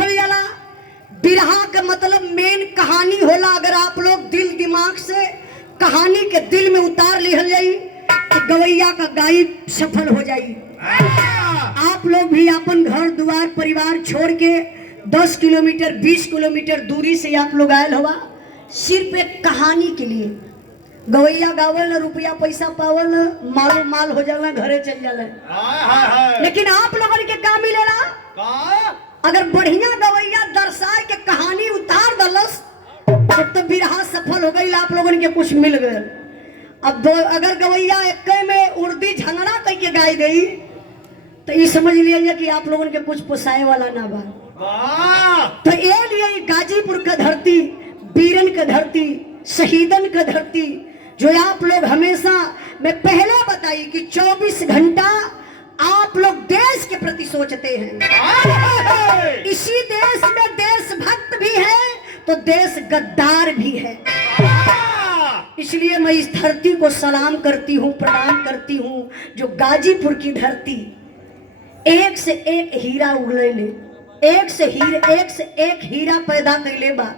लिखल जाला। बिरहा का मतलब मेन कहानी होला। अगर आप लोग दिल दिमाग से कहानी के दिल में उतार लिहल जाई तो गवैया का गाई सफल हो जाई। आप लोग भी अपन घर द्वार परिवार छोड़ के 10 किलोमीटर 20 किलोमीटर दूरी से आप लोग आयल हवा सिर्फ एक कहानी के लिए। गवैया गावल, रुपया पैसा पावल, मालो माल हो जाला, घरे चल जाला। लेकिन आप लोगन के का मिलेला? अगर बढ़िया गवैया दर्शाए के कहानी उतार दलस तो बिरहा सफल हो गई, आप लोगन के कुछ मिल गए। अब अगर गवैया एक में उर्दी झंगड़ा कह के गाय गई तो ये समझ लिया कि आप लोगन के कुछ पोसाए वाला ना बा। तो ये लिए गाजीपुर का धरती, बीरन का धरती, शहीदन का धरती, जो आप लोग हमेशा मैं पहले बताई कि 24 घंटा आप लोग देश के प्रति सोचते हैं। इसी देश में देशभक्त भी है तो देश गद्दार भी है। इसलिए मैं इस धरती को सलाम करती हूँ, प्रणाम करती हूँ, जो गाजीपुर की धरती एक से एक हीरा उगले, एक से एक हीरा पैदा कैले बा।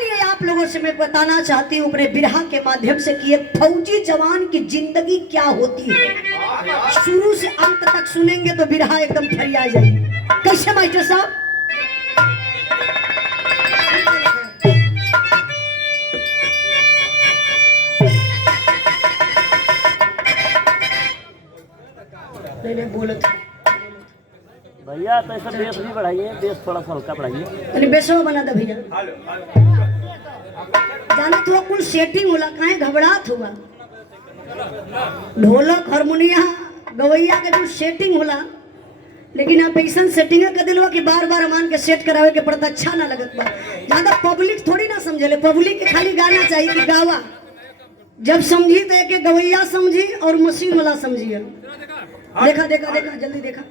लिए आप लोगों से मैं बताना चाहती हूँ अपने बिरहा के माध्यम से कि एक फौजी जवान की जिंदगी क्या होती है। शुरू से अंत तक सुनेंगे तो बिरहा एकदम फरिया जाएगी। कैसे मास्टर साहब? बोलो भैया, तो ऐसा बेस भी बढ़ाइए, बेस थोड़ा सा हल्का बढ़ाइए। बेसवा बना दे भैया। जाना तो कुल सेटिंग होला, काहे घबराहट हुआ? ढोलक हारमोनिया गवैया के जो सेटिंग होला, लेकिन आप ऐसा सेटिंग कर दिलवा कि बार बार मान के सेट करावे के पड़ता, अच्छा ना लगत बा। ज्यादा पब्लिक थोड़ी ना समझे, पब्लिक के खाली गाना चाहिए कि गावा। जब समझी तो एक गवैया समझी और मशीन वाला समझिए। देखा देखा देखा, जल्दी देखा।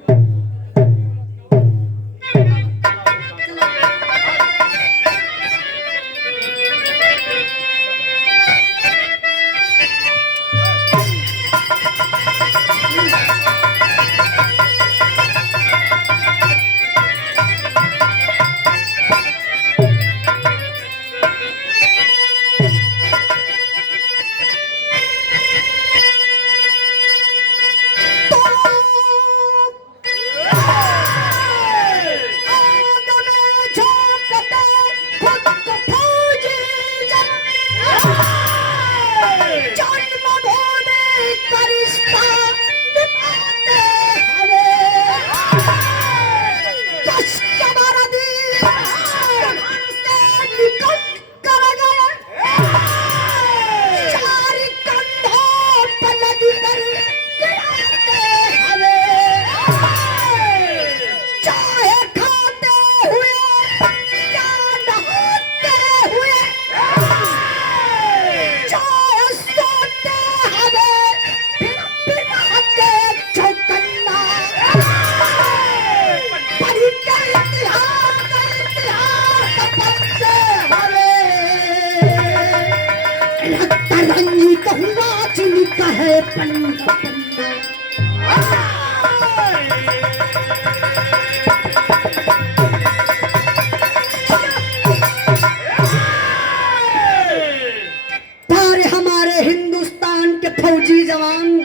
हमारे हिंदुस्तान के फौजी जवान,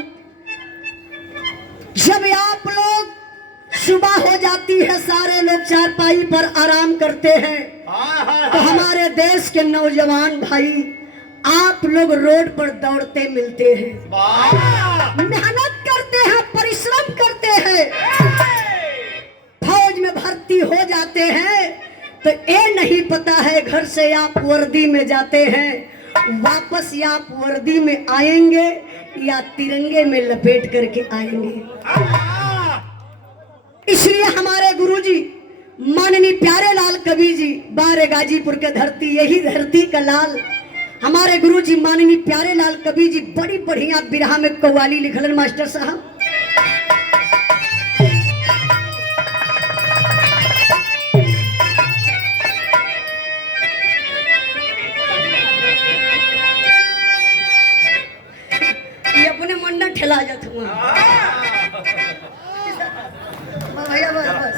जब आप लोग सुबह हो जाती है, सारे लोग चारपाई पर आराम करते हैं, तो हमारे देश के नौजवान भाई आप लोग रोड पर दौड़ते मिलते हैं, मेहनत करते हैं, परिश्रम करते हैं, फौज में भर्ती हो जाते हैं, तो ये नहीं पता है घर से आप वर्दी में जाते हैं, वापस या आप वर्दी में आएंगे या तिरंगे में लपेट करके आएंगे। इसलिए हमारे गुरुजी माननीय प्यारे लाल कवि जी, बारे गाजीपुर के धरती, यही धरती का लाल, हमारे गुरुजी माननीय प्यारे लाल कवि जी बड़ी बढ़िया बिरहा में कव्वाली लिखलन मास्टर साहब। ये अपने मंडा ठेला जात हुआ भैया, बस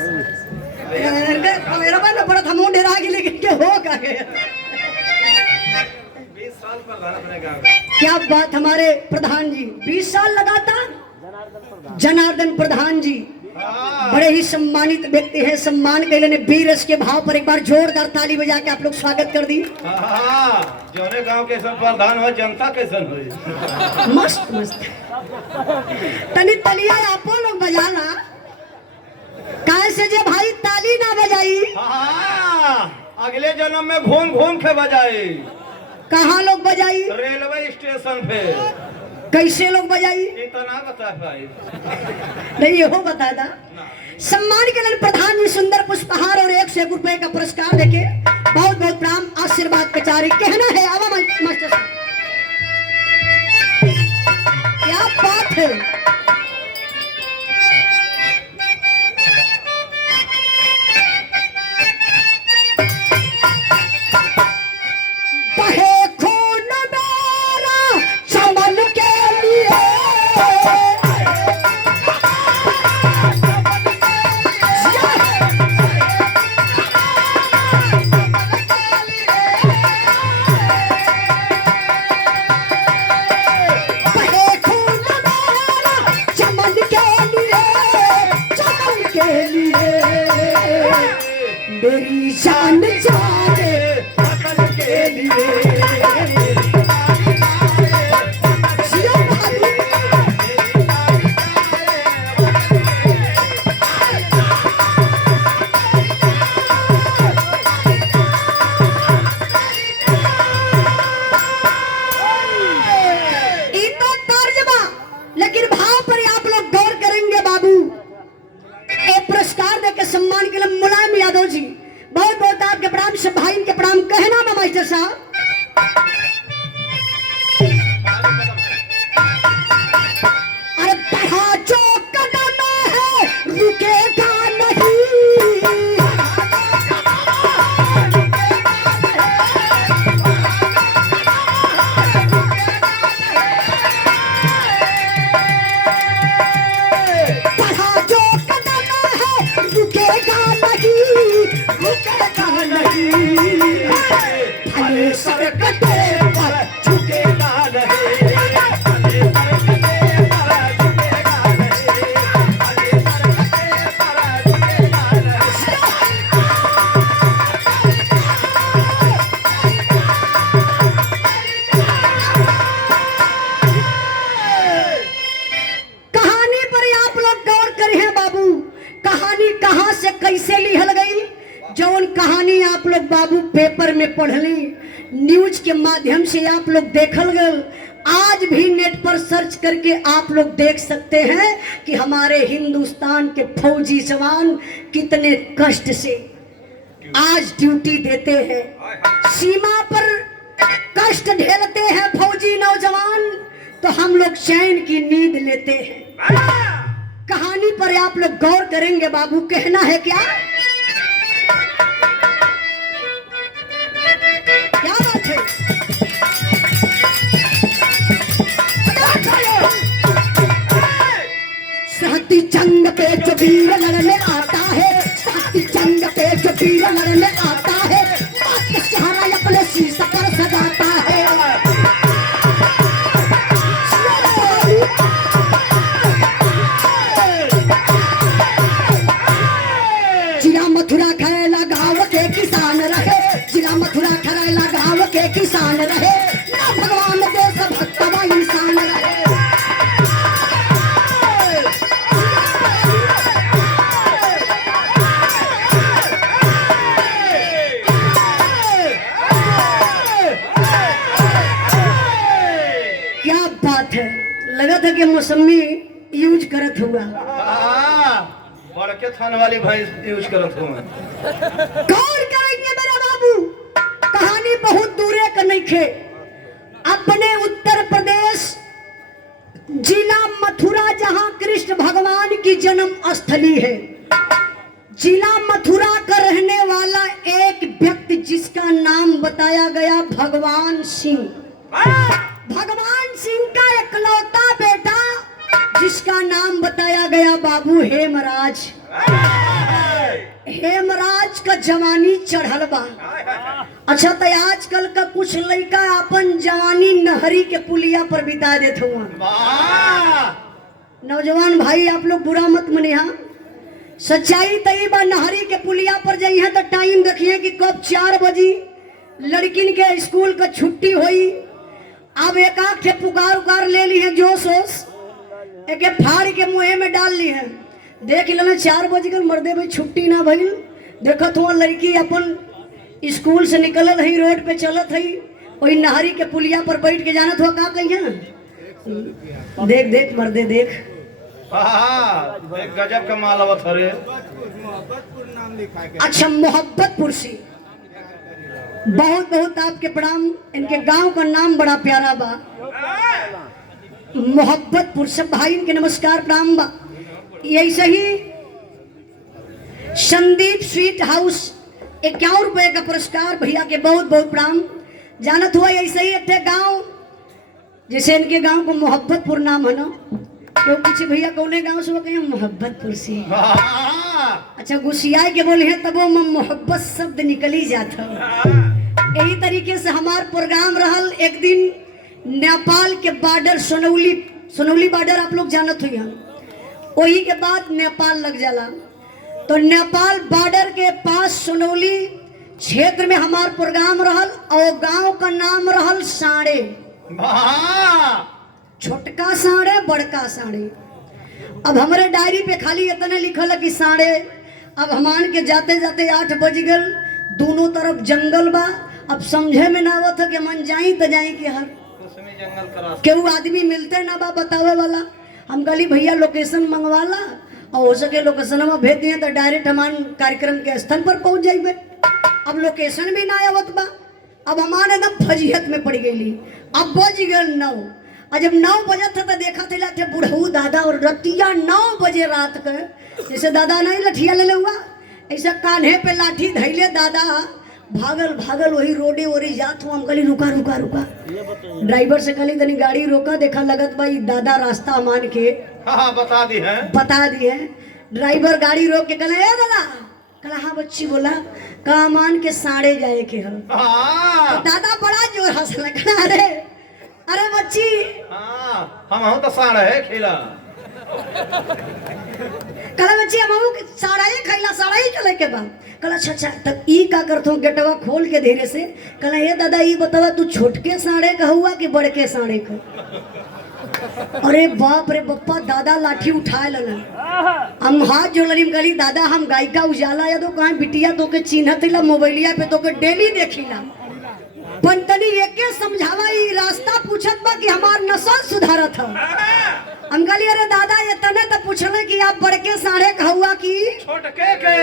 मेरा भाई ना बड़ा था मुंह डेरा के लेकिन के हो का गया 20 साल प्रधान अपने गांव का। क्या बात हमारे प्रधान जी 20 साल लगातार जनार्दन प्रधान जी हाँ, बड़े ही सम्मानित व्यक्ति हैं। सम्मान के लिए वीर रस के भाव पर एक बार जोरदार ताली बजा के आप लोग स्वागत कर दी। हाँ, जौने गांव के सब प्रधान हो जनता कैसन हुई। मस्त मस्त तनी तलिया आपो लोग बजाना काहे से जे भाई ताली ना बजाई हाँ, अगले जन्म में घूम घूम के बजाई कहाँ लोग बजाई रेलवे स्टेशन पे। कैसे लोग बजाई इतना बता भाई। नहीं हो बता दा सम्मान के लिए प्रधान जी सुंदर पुष्पहार और 101 रुपए का पुरस्कार देके बहुत बहुत प्रणाम आशीर्वाद कचारी कहना है आवा मास्टर साहब क्या बात है बहे खून मेरा चमन के लिए बहे खून मेरा चमन के लिए मेरी जान जाने वतन के लिए। जियो भाई इतना तर्जमा लेकिन भाव पर आप लोग गौर करेंगे बाबू एक पुरस्कार देके सम्मान के लिए मुलायम यादव जी बहुत बहुत आपके प्रणाम सब भाई के प्रणाम कहना ना मास्टर साहब अरे बढ़ा जो कदम है रुकेगा नहीं बढ़ा जो कदम है रुकेगा नहीं भले सर कटे पर झुकेगा नहीं। भले सर कटे पर झुकेगा नहीं। भले सर कटे पर झुकेगा नहीं। कहानी पर आप लोग गौर करिए बाबू कहानी कहां से कैसे लिखल गई जौन कहानी आप लोग बाबू पेपर में पढ़ली न्यूज के माध्यम से आप लोग देखल गल आज भी नेट पर सर्च करके आप लोग देख सकते हैं कि हमारे हिंदुस्तान के फौजी जवान कितने कष्ट से आज ड्यूटी देते हैं सीमा पर कष्ट झेलते हैं फौजी नौजवान तो हम लोग चैन की नींद लेते हैं कहानी पर आप लोग गौर करेंगे बाबू कहना है क्या क्या बात है साथी जंग पे जो वीर लड़ने आता है साथी जंग पे जो वीर लड़ने आता है बात का सहारा अपने शीश पर सजाता है जिला मथुरा खरेला गांव के किसान रहे जिला मथुरा खरेला गांव के किसान रहे ना भगवान देश भक्त व इंसान रहे क्या बात है लगा था कि मौसमी यूज करत हुआ बड़के थान वाली भैंस यूज करत हूँ। गौर करेंगे मेरे बाबू कहानी बहुत दूरे का नहीं खे अपने उत्तर प्रदेश जिला मथुरा जहां कृष्ण भगवान की जन्म स्थली है जिला मथुरा का रहने वाला एक व्यक्ति जिसका नाम बताया गया भगवान सिंह भगवान सिंह का इकलौता बेटा जिसका नाम बताया गया बाबू हेमराज हेमराज का जवानी चढ़ल बा। अच्छा तो आजकल का कुछ लड़का अपन जवानी नहरी के पुलिया पर बिता देते हुआ। नौजवान भाई आप लोग बुरा मत मनिहा, सच्चाई तई बा। नहरी के पुलिया पर जाइए तो टाइम देखिए कि कब 4 बजे लड़किन के स्कूल का छुट्टी हुई। अब एक आख के पुकार उकार ले ली है जोश होश, एक फाड़ के मुँह में डाल ली है। देख लेना 4 बज गए मर्दे भाई छुट्टी ना भइल। देखत हुआ लड़की अपन स्कूल से निकलल है, रोड पे चलत है, वही नहरी के पुलिया पर बैठ के जानत हुआ का कही है। देख देख मर्दे देख, एक गजब का माल आवत हरे। अच्छा मोहब्बतपुर से बहुत बहुत आपके प्रणाम। इनके गांव का नाम बड़ा प्यारा बा, मोहब्बतपुर। सब भाई इनके नमस्कार प्रणाम बा। ऐसे ही संदीप स्वीट हाउस 51 रुपए का पुरस्कार, भैया के बहुत बहुत प्रणाम। जानत हुआ ऐसे ही एक गांव, जैसे इनके गांव को मोहब्बतपुर नाम है ना, तो कुछ भैया कौने गांव से वो कहे मोहब्बतपुर से। अच्छा गुस्सिया के बोले हैं तब वो मोहब्बत शब्द निकल ही जाता। यही तरीके से हमार प्रोग्राम रहल एक दिन नेपाल के बॉर्डर सोनौली बॉर्डर आप लोग जानत हुई हैं, वही के बाद नेपाल लग जाला। तो नेपाल बॉर्डर के पास सोनौली क्षेत्र में हमार प्रोग्राम रहल और गांव का नाम रहल साड़े। छोटका साड़े बड़का साड़े। अब हमारे डायरी पे खाली इतने लिखल है कि साड़े। अब हमान के जाते जाते 8 बज गल, दोनों तरफ जंगल बा। अब समझे में ना आवत है कि मन जाई तो जाई कि हर केहू आदमी मिलते ना बा बतावे वाला। हम कहली भैया लोकेशन मंगवाला और हो सके लोकेशन में भेज दिए तो डायरेक्ट हमान कार्यक्रम के स्थल पर पहुंच जाइबे। अब लोकेशन भी ना आवत बा। अब हमान एकदम फजीहत में पड़ गई। अब बज गल 9, और जब 9 बजे था तो देखा थे बुढ़ऊ दादा और रतिया 9 बजे रात के, जैसे दादा नहीं लठिया ले हुआ ऐसा कान्हे पे लाठी धैले दादा भागल भागल वही रोडे वोरे जात हुआ। हम कहली रुका रुका रुका, ड्राइवर से कहली तनी गाड़ी रोका, देखा लगत भाई दादा रास्ता मान के बता दी है। ड्राइवर गाड़ी रोक के कहला ए दादा, कहला हाँ बच्ची बोला का मान के साड़े जाए के हम। दादा बड़ा जोर हंस लगा, अरे बच्ची हम तो साड़ा है खेला। कहला बच्ची हम साड़ा ही खैला, साड़ा ही चले के बा। कहला अच्छा अच्छा तब ई का करतो, गेटवा खोल के धीरे से कहला ये दादा ई बतावा तू छोटके साड़े का हुआ कि बड़के साड़े का। अरे बाप रे बप्पा, दादा लाठी उठाए ललन। हम हाथ जोड़ली, कहली दादा हम गायिका उजाला या तो कहाँ बिटिया तो के चिन्हत ला मोबाइलिया पे तो के डेली देखिला, पंतनी एके समझावा ई रास्ता पूछत बा कि हमार नस्ल सुधारत है। हम कहली अरे दादा ये तने तो पूछले कि आप बड़के साढ़े कहुआ की छोटके के।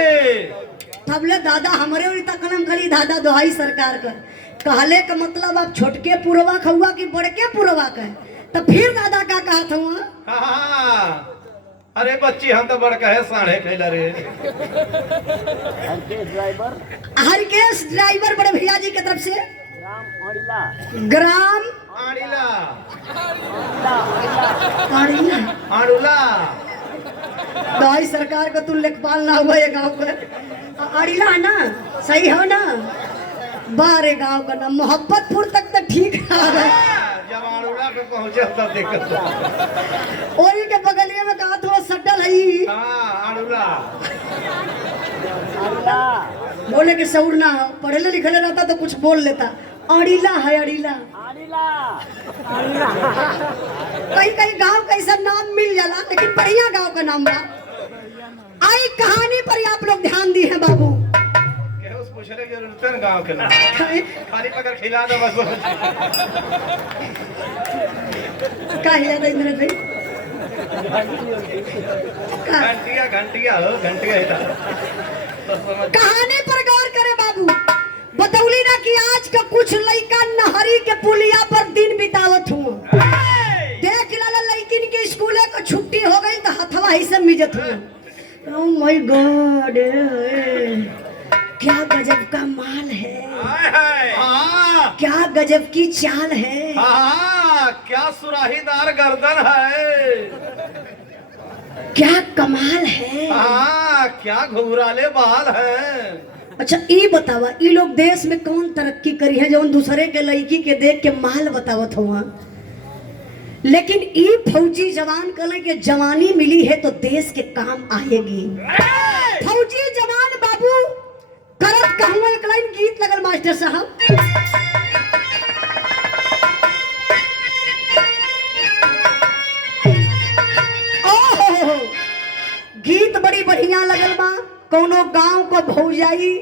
तबले दादा हमारे और तक हम कहली दादा दोहाई सरकार का कहले का मतलब आप छोटके पुरवा कहुआ कि बड़के पुरवा का। तो फिर दादा का कहा था अरे बच्ची हम तो बड़का है साढ़े खेला रे। हरकेश ड्राइवर बड़े भैया जी की तरफ से ग्राम आड़ूला दवाई सरकार का तू लेखपाल ना हुआ ये गांव का आड़ीला है ना, सही हो ना। बारे गांव का नाम मोहब्बतपुर तक तो ठीक है। जब आड़ूला पे पहुंचे तब देखो ओरी के बगलिए में कहा थोड़ा सटल है। आड़ूला बोले कि सऊर ना हो, पढ़े लिखे रहता तो कुछ बोल लेता। अड़ीला है अड़ीला, कहीं कहीं गांव का ऐसा नाम मिल जाला, लेकिन बढ़िया गांव का नाम बा। आई कहानी पर आप लोग ध्यान दी है बाबू। पूछले के रुतन गांव के नाम खाली पकड़ खिला दो बस। का हिला दे इंद्र भाई, घंटिया हो घंटिया कहानी पर गौर करे बाबू। बतौली ना कि आज का कुछ लड़का नहरी के पुलिया पर दिन बितावत हुआ। देख ला लड़किन के स्कूल को छुट्टी हो गई तो हथवा ही से मिजत हुआ। ओह माय गॉड, क्या गजब का माल है, क्या गजब की चाल है, क्या सुराहीदार गर्दन है। क्या कमाल है। हाँ, क्या घुघराले बाल हैं। अच्छा ई बतावा, ई लोग देश में कौन तरक्की करी है जो दूसरे के लड़की के देख के माल बतावत हुआ, लेकिन ई फौजी जवान कल के जवानी मिली है तो देश के काम आएगी। फौजी जवान बाबू करत कहूँ एक लाइन गीत लगल मास्टर साहब। ओहो, गीत बड़ी बढ़िया लगल बा। कोनो गांव को भौजाई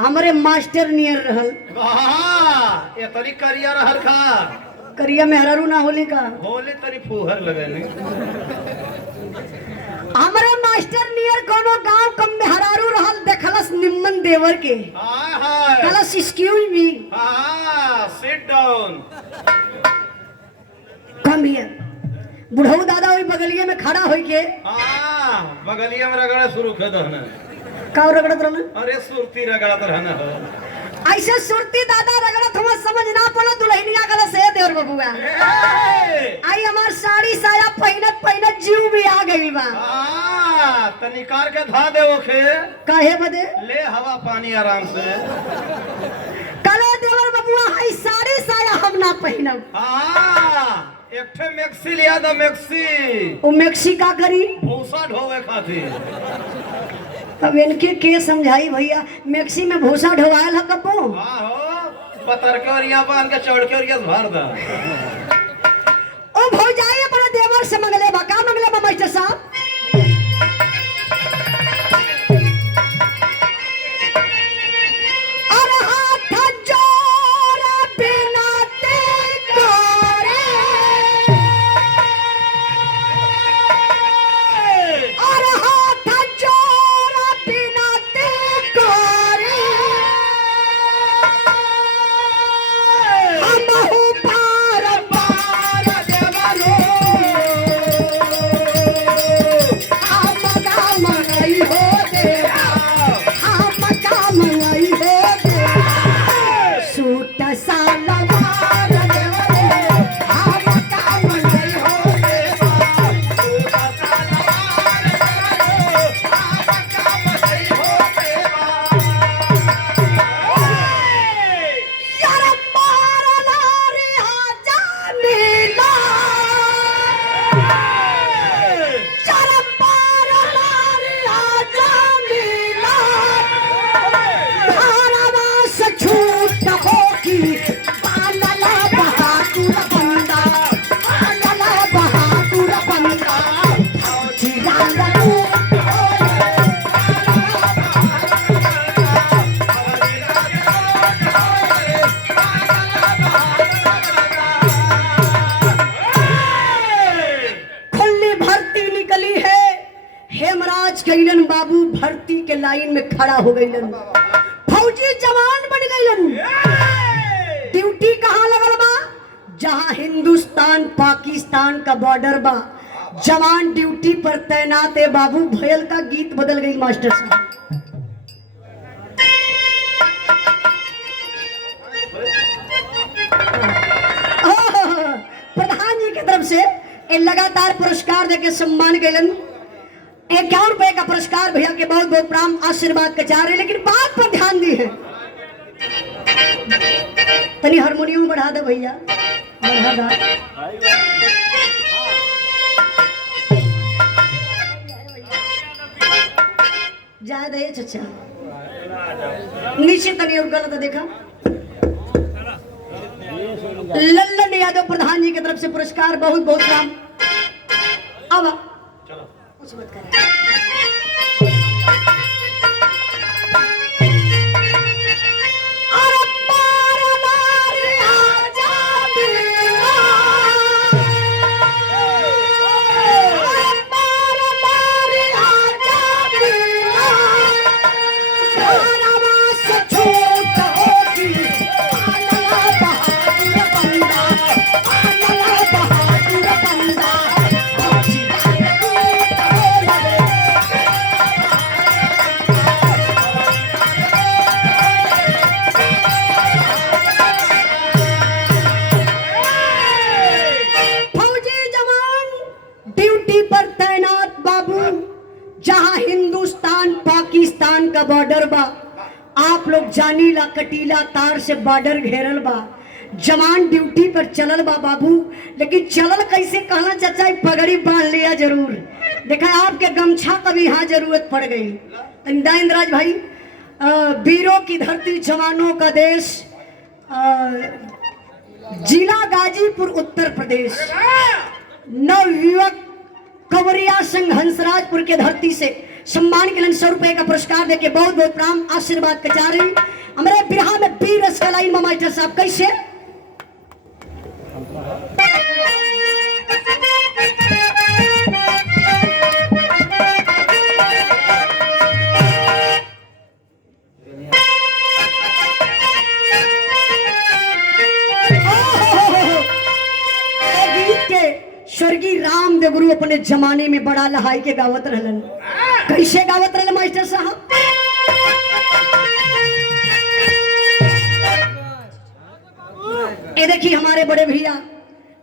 हमरे मास्टर नियर रहल। वाह, ये तरी करिया रहल खा। करिया मेहरारू ना होली का, होली तरी फूहर लगेली। हमरे मास्टर नियर कोनो गांव कम मेहरारू रहल, देखलस निम्मन देवर के, हाय हाय। कलस एक्सक्यूज मी, हाँ, सिट डाउन। Come here. बुढ़ऊ दादा वही बगलिए में खड़ा होई के हाँ, बगलिया में रगड़ा शुरू कर दो ना। का रगड़त रहल। अरे सुरती रगड़त रहना हो। ऐसे सुरती दादा रगड़त हुआ समझ ना पड़ा, दुल्हनिया कल से देवर बबुआ आई हमार साड़ी साया पहिनत पहिनत जीव भी आ गई बा। हाँ, त निकाल के धा दे ओखे। काहे बदे ले हवा पानी आराम से। कले देवर बबुआ आई साड़ी साया हम ना पहिनब। हाँ, एक ठे मैक्सी लिया था, मैक्सी। वो मैक्सी का करी, भूसा ढोवे खातिर। अब इनके के समझाई भैया, मैक्सी में भूसा ढोवायल है कपो। हाँ हो, पतर के ओरिया बांध के चढ़ के ओरिया भर दा। ओ भौजाई अपने देवर से मंगले बा, का मंगले बा मास्टर साहब? अरे हाथ जोड़ बिनती करे, अरे हाथ जोड़ बिनती करे, हमहु पार पार देवरो, हम का मंगई हो देवा, हम का मंगई हो देवा, सूट सालवार देवरो, हम का मंगई हो देवा, सूट सालवार देवरो, हम का मंगई हो देवा। यार मारना रिहा जानीला, यार मारना रिहा जानीला, धारावा से छूट होगी, बानला बहादुर बंदा, बानला बहादुर बंदा, फौजी लाल रूप होए, खुली भर्ती निकली है। हेमराज कैलन बाबू भर्ती के लाइन में खड़ा हो गईलन, फौजी जवान बन गईलन। ड्यूटी कहाँ लगल बा? जहाँ हिंदुस्तान पाकिस्तान का बॉर्डर बा, जवान ड्यूटी पर तैनात है बाबू। भयल का गीत बदल गई मास्टर साहब। प्रधान जी की तरफ से एक लगातार पुरस्कार देके सम्मान कैलन। 51 रुपए का पुरस्कार भैया के बहुत बहुत प्राम आशीर्वाद के चाह रहे, लेकिन बात पर ध्यान दी है। तनी हारमोनियम बढ़ा दे भैया, बढ़ा दा। जा दे चचा, नीचे तनी और गलत देखा। लल्लन यादव प्रधान जी की तरफ से पुरस्कार बहुत बहुत प्राम। अब कुछ मत करें। बॉर्डर बा, आप लोग जानीला कटीला तार से बॉर्डर घेरल बा। जवान ड्यूटी पर चलल बा बाबू, लेकिन चलल कैसे कहना चाचा, पगड़ी बांध लिया जरूर। देखा आपके गमछा का भी यहाँ जरूरत पड़ गई। इंद्राज भाई, वीरों की धरती जवानों का देश, जिला गाजीपुर उत्तर प्रदेश, नवयुवक कंवरिया संघ हंसराजपुर के धरती से सम्मान के लिए 100 रुपए का पुरस्कार देके बहुत बहुत प्राण आशीर्वाद कचारी। हमारे बिरहा में पीर रसकलाई मास्टर साहब कैसे स्वर्गीय रामदेव गुरु अपने जमाने में बड़ा लहाई के गावत रहलन। कैसे गावत रहलन मास्टर साहब? ये देखिए हमारे बड़े भैया,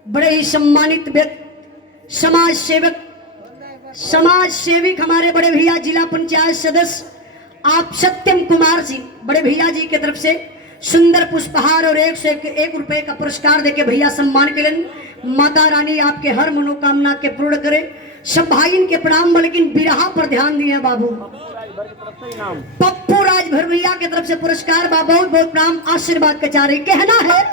बड़े ही सम्मानित व्यक्ति, समाज सेविक हमारे बड़े भैया जिला पंचायत सदस्य आप सत्यम कुमार जी, बड़े भैया जी की तरफ से सुंदर पुष्पहार और 101 रुपए का पुरस्कार देके भैया सम्मान के लिए। माता रानी आपके हर मनोकामना के पूर्ण करे। सब भाई इनके प्रणाम, लेकिन बिरहा पर ध्यान दिए बाबू। पप्पू राजभर भैया की तरफ से पुरस्कार बा, बहुत बहुत प्रणाम आशीर्वाद कचारे। कहना है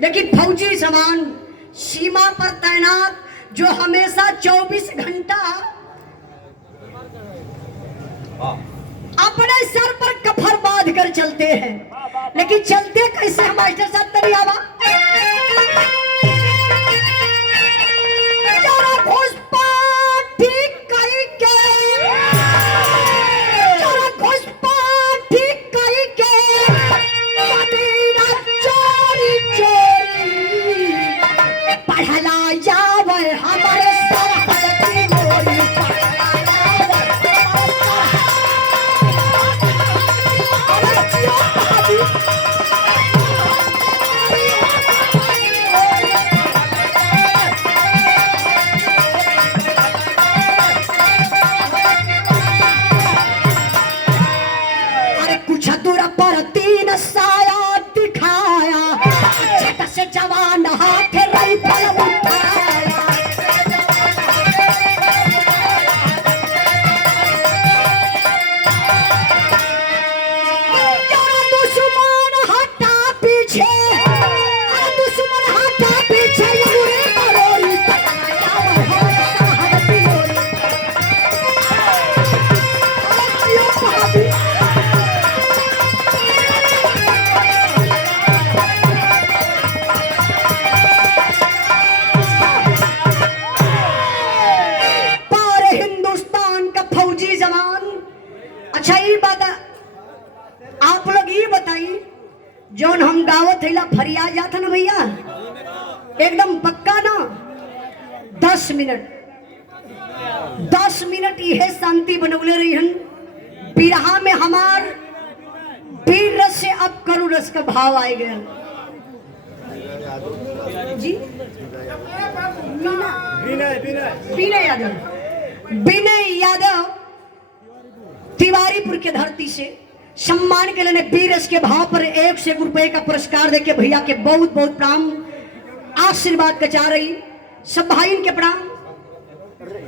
लेकिन फौजी जवान सीमा पर तैनात जो हमेशा 24 घंटा अपने सर पर कफर बांध कर चलते हैं। लेकिन चलते कैसे हम मास्टर साहब तरियावा जौन हम गावत थैला फरिया जाता ना भैया एकदम पक्का ना 10 मिनट यह शांति बनौले रही हन। बिरहा में हमार वीर रस से अब करुण रस का भाव आए गया जी। विनय यादव तिवारीपुर के धरती से सम्मान के लिए बीरस के भाव पर 101 रुपए का पुरस्कार देके भैया के बहुत बहुत प्रणाम आशीर्वाद कचा रही। सब भाई के प्रणाम।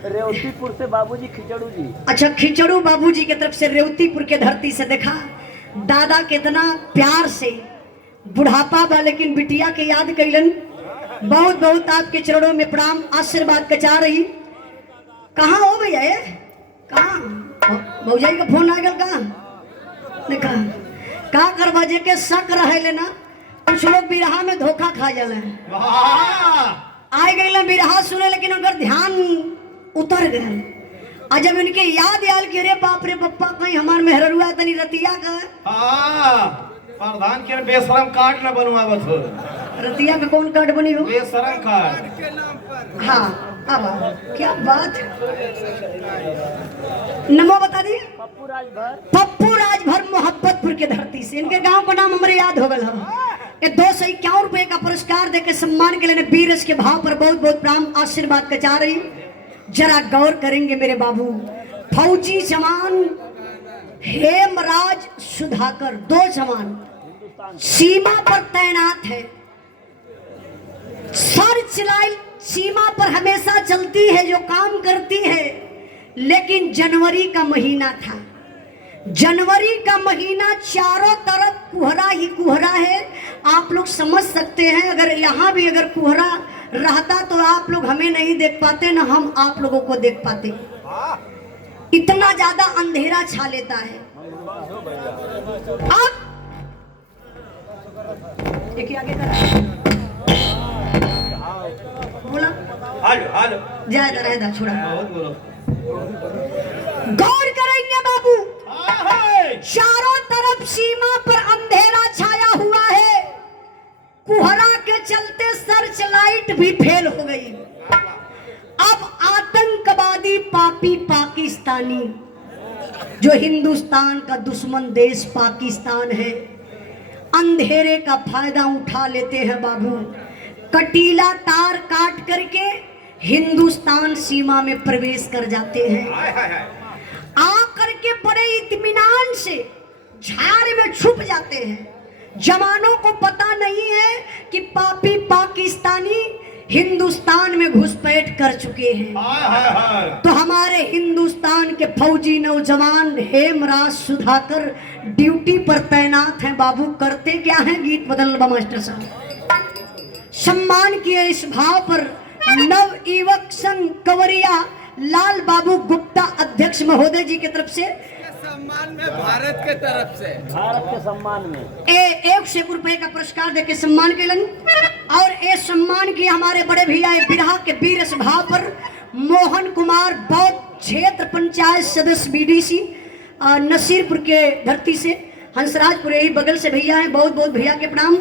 रेवतीपुर से बाबूजी खिचड़ू जी। अच्छा, खिचड़ू बाबूजी की तरफ से रेवतीपुर के धरती से। देखा दादा कितना प्यार से बुढ़ापा बा लेकिन बिटिया के याद कैलन। बहुत बहुत आपके चरणों में प्रणाम आशीर्वाद कचा रही। कहाँ हो भैया ये? कहाँ भौजाई का फोन आ गया का देखा का करवा जे के शक रहे लेना कुछ लोग बिरहा में धोखा खा जाला वाह आए गए बिरहा सुने लेकिन उनका ध्यान उतर गया और जब इनके याद आयल कि अरे बाप रे पप्पा कहीं हमार मेहरुआ तनी रतिया का हाँ प्रधान के बेशरम कार्ड न बनवावत हो रतिया का कौन कार्ड बनी हो बेशरम कार्ड हाँ अब क्या बात नमो बता दी पप्पू राजभर मोहब्बतपुर के धरती से इनके गांव का नाम हमारे याद हो गया ये 251 रुपए का पुरस्कार देकर सम्मान के लिए वीर के भाव पर बहुत बहुत प्राण आशीर्वाद का चाह रही जरा गौर करेंगे मेरे बाबू फौजी जवान हेमराज सुधाकर 2 जवान सीमा पर तैनात है सर्च लाइट सीमा पर हमेशा चलती है जो काम करती है लेकिन जनवरी का महीना था जनवरी का महीना चारों तरफ कुहरा ही कुहरा है आप लोग समझ सकते हैं अगर यहाँ भी अगर कुहरा रहता तो आप लोग हमें नहीं देख पाते ना हम आप लोगों को देख पाते इतना ज्यादा अंधेरा छा लेता है अब देखिए आगे बोला हालो हालो ज्यादा रहता छोड़ा बहुत बोलो गौर करेंगे बाबू हाँ चारों तरफ सीमा पर अंधेरा छाया हुआ है कुहरा के चलते सर्च लाइट भी फेल हो गई अब आतंकवादी पापी पाकिस्तानी जो हिंदुस्तान का दुश्मन देश पाकिस्तान है अंधेरे का फायदा उठा लेते हैं बाबू कटीला तार काट करके हिंदुस्तान सीमा में प्रवेश कर जाते हैं आकर के बड़े इत्मीनान से झाड़ में छुप जाते हैं जवानों को पता नहीं है कि पापी पाकिस्तानी हिंदुस्तान में घुसपैठ कर चुके हैं तो हमारे हिंदुस्तान के फौजी नौजवान हेमराज सुधाकर ड्यूटी पर तैनात हैं बाबू करते क्या हैं गीत बदल मास्टर साहब सम्मान किए इस भाव पर नव युवक संघ कवरिया लाल बाबू गुप्ता अध्यक्ष महोदय जी की तरफ से सम्मान में भारत के तरफ से भारत के सम्मान में 100 रुपए का पुरस्कार देके सम्मान केलन और ये सम्मान किया हमारे बड़े भैया बिरहा के वीर सभा पर मोहन कुमार बौद्ध क्षेत्र पंचायत सदस्य बीडीसी नसीरपुर के धरती से हंसराजपुर यही बगल से भैया है बहुत बहुत भैया के प्रणाम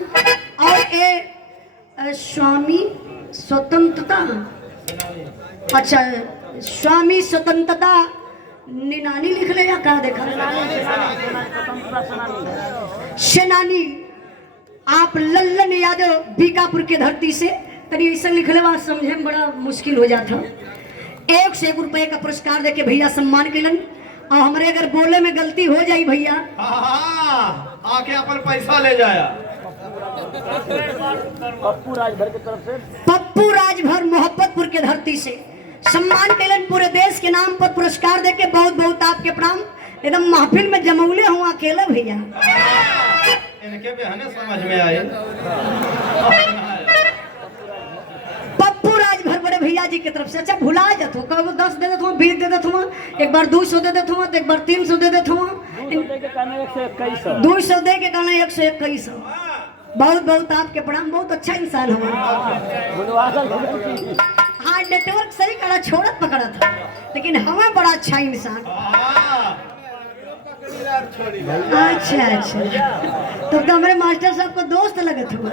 और ये स्वामी स्वतंत्रता अच्छा स्वामी स्वतंत्रता निनानी लिख ले या क्या देखा सेनानी आप लल्लन यादव बीकापुर के धरती से तरी ऐसा लिखले बात समझे में बड़ा मुश्किल हो जाता 101 रुपए का पुरस्कार देके भैया सम्मान केलन और हमारे अगर बोले में गलती हो जाई भैया आके अपन पैसा ले जाया पप्पू राजभर की तरफ से पप्पू राजभर मोहब्बतपुर के धरती से सम्मान केलन पूरे देश के नाम पर पुरस्कार देके बहुत बहुत आपके प्रणाम एकदम महफिल में जमौले हूँ अकेला भैया इनके भी हमें समझ में आए पप्पू राजभर बड़े भैया जी की तरफ से अच्छा भुला जाते हो कब 10 दे देता हूँ 20 दे देता हूँ एक बार 200 दे देता हूँ तो एक बार 300 दे देता हूँ 200 दे के कहना 121 बहुत बहुत आपके प्रणाम बहुत अच्छा इंसान हमारा हाँ नेटवर्क सही करा छोड़त पकड़ा था लेकिन हमें बड़ा अच्छा इंसान अच्छा अच्छा तो हमारे मास्टर साहब को दोस्त लगत हुआ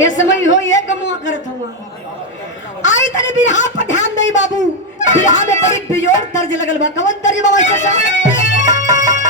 ये समय हो ये कमुआ करत हुआ आई तने बिरहा पर ध्यान दई बाबू बिरहा में बड़ी बेजोड़ तर्ज लगल बा कवन तर्ज बा मास्टर साहब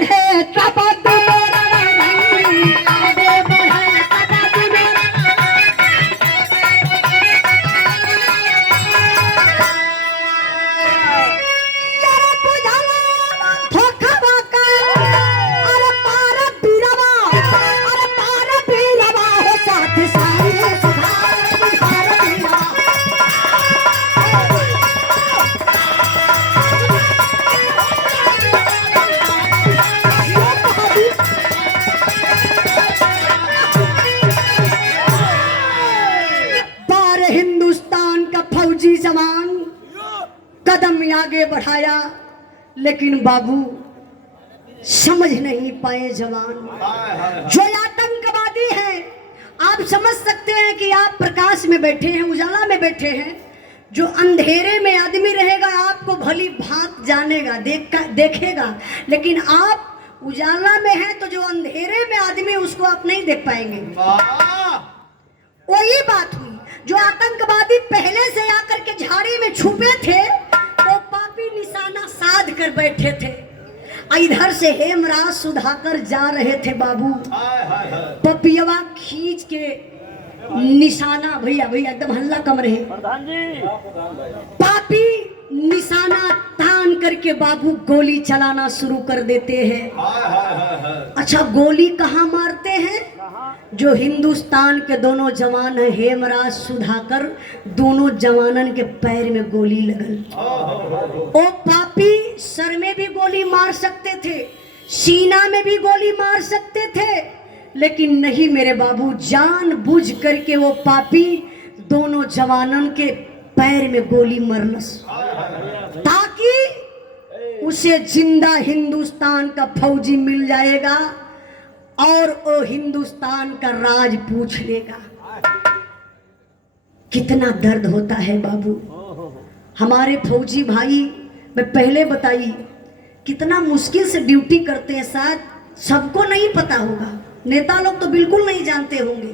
बढ़े तब मेरा नहीं, आगे बढ़े तब मेरा। यारा बुझाला धोखावा का, अरे पार बीरवा, अरे पार बीरवा हो साथ सारे सुधार बुझार बीरवा। बार हिंदुस्तान का फौजी जवान कदम आगे बढ़ाया, लेकिन बाबू समझ नहीं पाए जवान। जो आतंकवादी हैं, आप समझ सकते हैं कि आप प्रकाश में बैठे हैं, उजाला में बैठे हैं। जो अंधेरे में आदमी रहेगा आपको भली भांत जानेगा, देखेगा, लेकिन आप उजाला में हैं तो जो अंधेरे में आदमी उसको आप नहीं देख पाएंगे। वही बात हुई, जो आतंकवादी पहले से आकर के झाड़ी में छुपे थे तो पापी निशाना साध कर बैठे थे। इधर से हेमराज सुधाकर जा रहे थे बाबू, पपियवा खींच के निशाना, भैया भैया एकदम हल्ला कम रहे, प्रधान जी पापी निशाना तान करके बाबू गोली चलाना शुरू कर देते हैं। अच्छा, गोली कहाँ मारते हैं? जो हिंदुस्तान के दोनों जवान हैं, हेमराज सुधाकर, दोनों जवानन के पैर में गोली लगल। ओ पापी सर में भी गोली मार सकते थे, सीना में भी गोली मार सकते थे, लेकिन नहीं मेरे बाबू, जानबूझ करके वो पापी दोनों जवानन के पैर में गोली मरलस, ताकि उसे जिंदा हिंदुस्तान का फौजी मिल जाएगा और वो हिंदुस्तान का राज पूछ लेगा। कितना दर्द होता है बाबू। हमारे फौजी भाई, मैं पहले बताई, कितना मुश्किल से ड्यूटी करते हैं। शायद सबको नहीं पता होगा, नेता लोग तो बिल्कुल नहीं जानते होंगे।